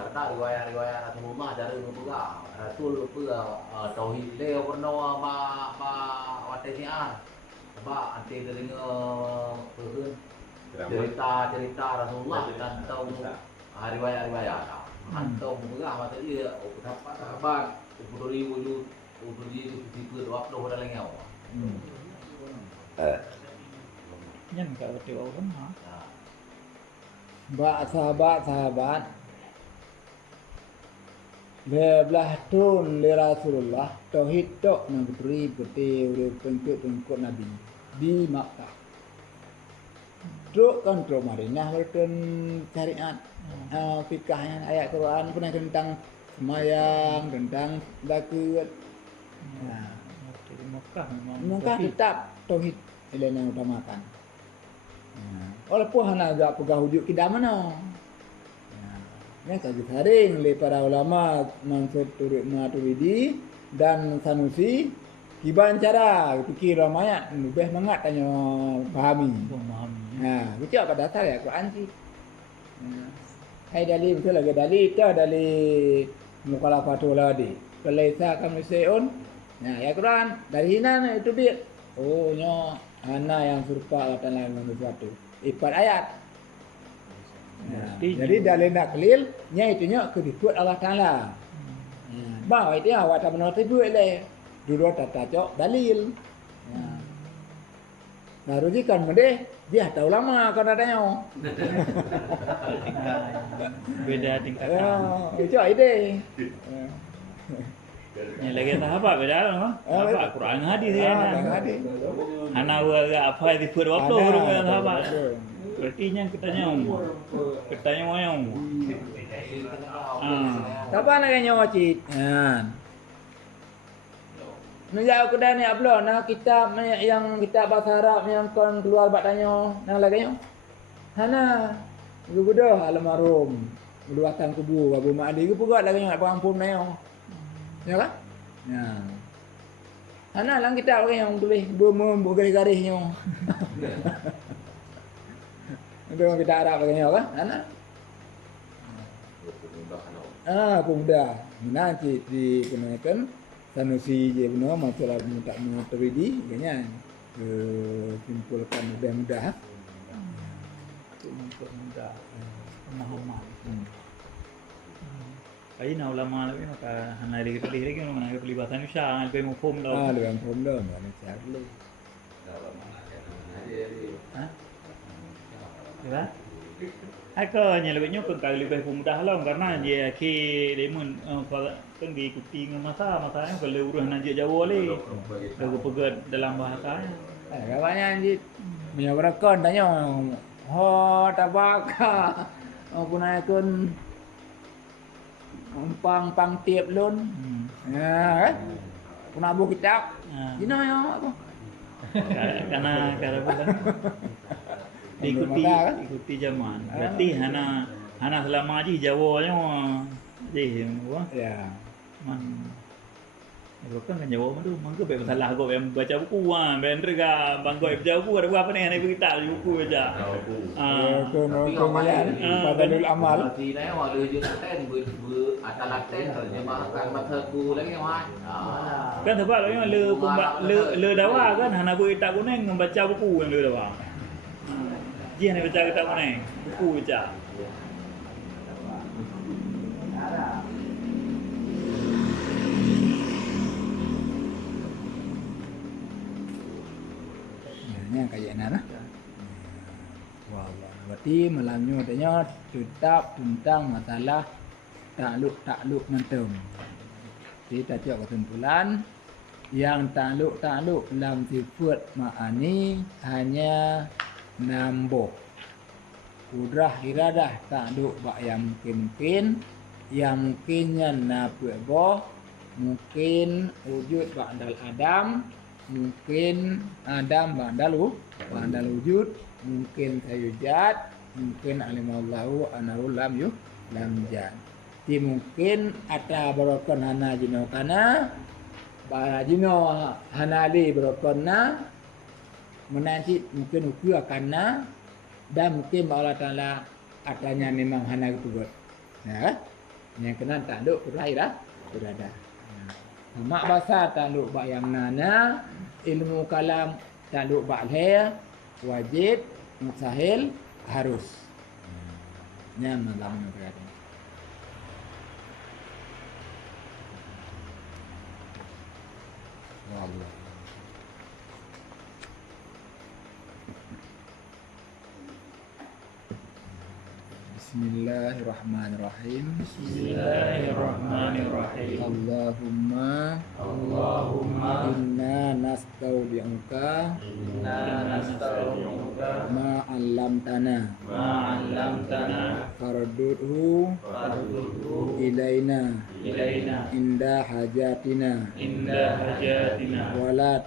Serta riwayat Rasulullah dari Rasulullah. Rasul tauhid leo pernah watesian. Sebab anti dengar cerita Rasulullah dan tahu riwayat. Antum berah mata dia dapat sahabat Ubuduri wujud Ubuduri tipe doa doa dah lengau. yang kat betul orang ha. Sahabat belah tun li Rasulullah tauhid tok nang beri peti urip pengkut Nabi di Makkah. Truk kan truk Madinah berken syariat fikahnya ayat Quran pun tentang semayang, tentang zakat. Di Mekah memang Maka tetap tauhid yang utamakan. Walaupun hana agak pegang hujud kita mana. Ini kaji saring oleh para ulama Mansur Maturidi dan Sanusi kiban cara fikir ramayat lebih mangat tanya pahami. memahami. Itu apa dasar ya Quran sih. Hai dalil betul lagi dalil itu dalil mukhalafatul ladi. Kalaisa kami seun. Ya Quran dari hina itu bi. Oh nya ana yang serupa kata lain sesuatu. Ipat ayat. Jadi dalil naklil nya itunya kedikut Allah Taala. Bahawa itu awak tak benar tibu le. Dulu tata cok dalil. Narujikan mendeh dia tahu lama kan adanya. Beda tingkatan. Itu ide. Yang lagi tahap beda lah. Apa Quran hadis ya. Hadis. Hana apa di pura apa orang tahap. Berarti yang ketanya moyong. Siapa nak nyawa cit? Menjauh kedai ni ablo nah kitab yang kitab bahasa Arab yang kon keluar batanya nang laganya. Hana gugudoh almarhum luasan kubu Abu Ma'di ku pegat laganya nak pengampun nayo. Ya kan? Ya. Hana lang kitab yang tulis garis-garisnya. Itu kita Arab laganya kan? Hana. Pemuda. Nanti dikenakan Sanusi je benar masalah tak maturidi banyak simpulkan mudah-mudah. Untuk mudah pemahaman. Ai na ulama lagi maka hana lagi mana pelibatan Isya lebih mufhum dah. Lebih mufhum dah mana cakap boleh. Ha? Ya. Aku nya lebih nyok kali lebih mudah lah karena dia ki demun kan diikuti dengan masa-masanya kalau urus naji Jawa le. Lagu pegat dalam bahasa. Kawannya anjir menyabarkan tanya tabaka gunakan pang tiap lun. Ya kan? Kuna buku kitab. Dina ya apa? Karena pula ikuti zaman. Berarti hana selama haji Jawa nya je apa? Ya. Bukan kan Jawa tu, mangko be masalah kau yang baca buku ben rega bangko baca buku ada apa ni hari kita buku baca. Kemudian Fadlul Amal. Thì đấy họ đưa dương tên vừa Atalante rồi nhưng mà kan Mathaku lagi yang lain. Kan sebab le dawa kan hana ku kita kuning membaca buku yang le dawa. Dia ni baca kitab kuning, buku baca. Nya kayak nana. Wah, berarti malamnya tanya tetap tentang masalah takluk nantum. Kita cakap kesimpulan yang takluk dalam sifat ma'ani hanya nambah kudrah iradah takluk bak yang mungkin yang mungkinnya nabu'boh mungkin wujud ba'dal adam mungkin Adam ba'dal wujud mungkin sayujad mungkin alimallahu anahu lam jad ti mungkin ata barokon hana jino kana ba jino hana li barokonna menanti mungkin uku akanna dan mungkin Allah Taala atanya memang hana itu buat ya yang kena tanduk lahirah sudah ada. Mak bahasa tanduk bak yang nana ilmu kalam tanduk bak lahir wajib mustahil harus nya malam berada. Wallah. Bismillahirrahmanirrahim. Bismillahirrahmanirrahim. Allahumma inna nastaudi'uka ma 'allamtana fardudhu ilaina inda hajatina wala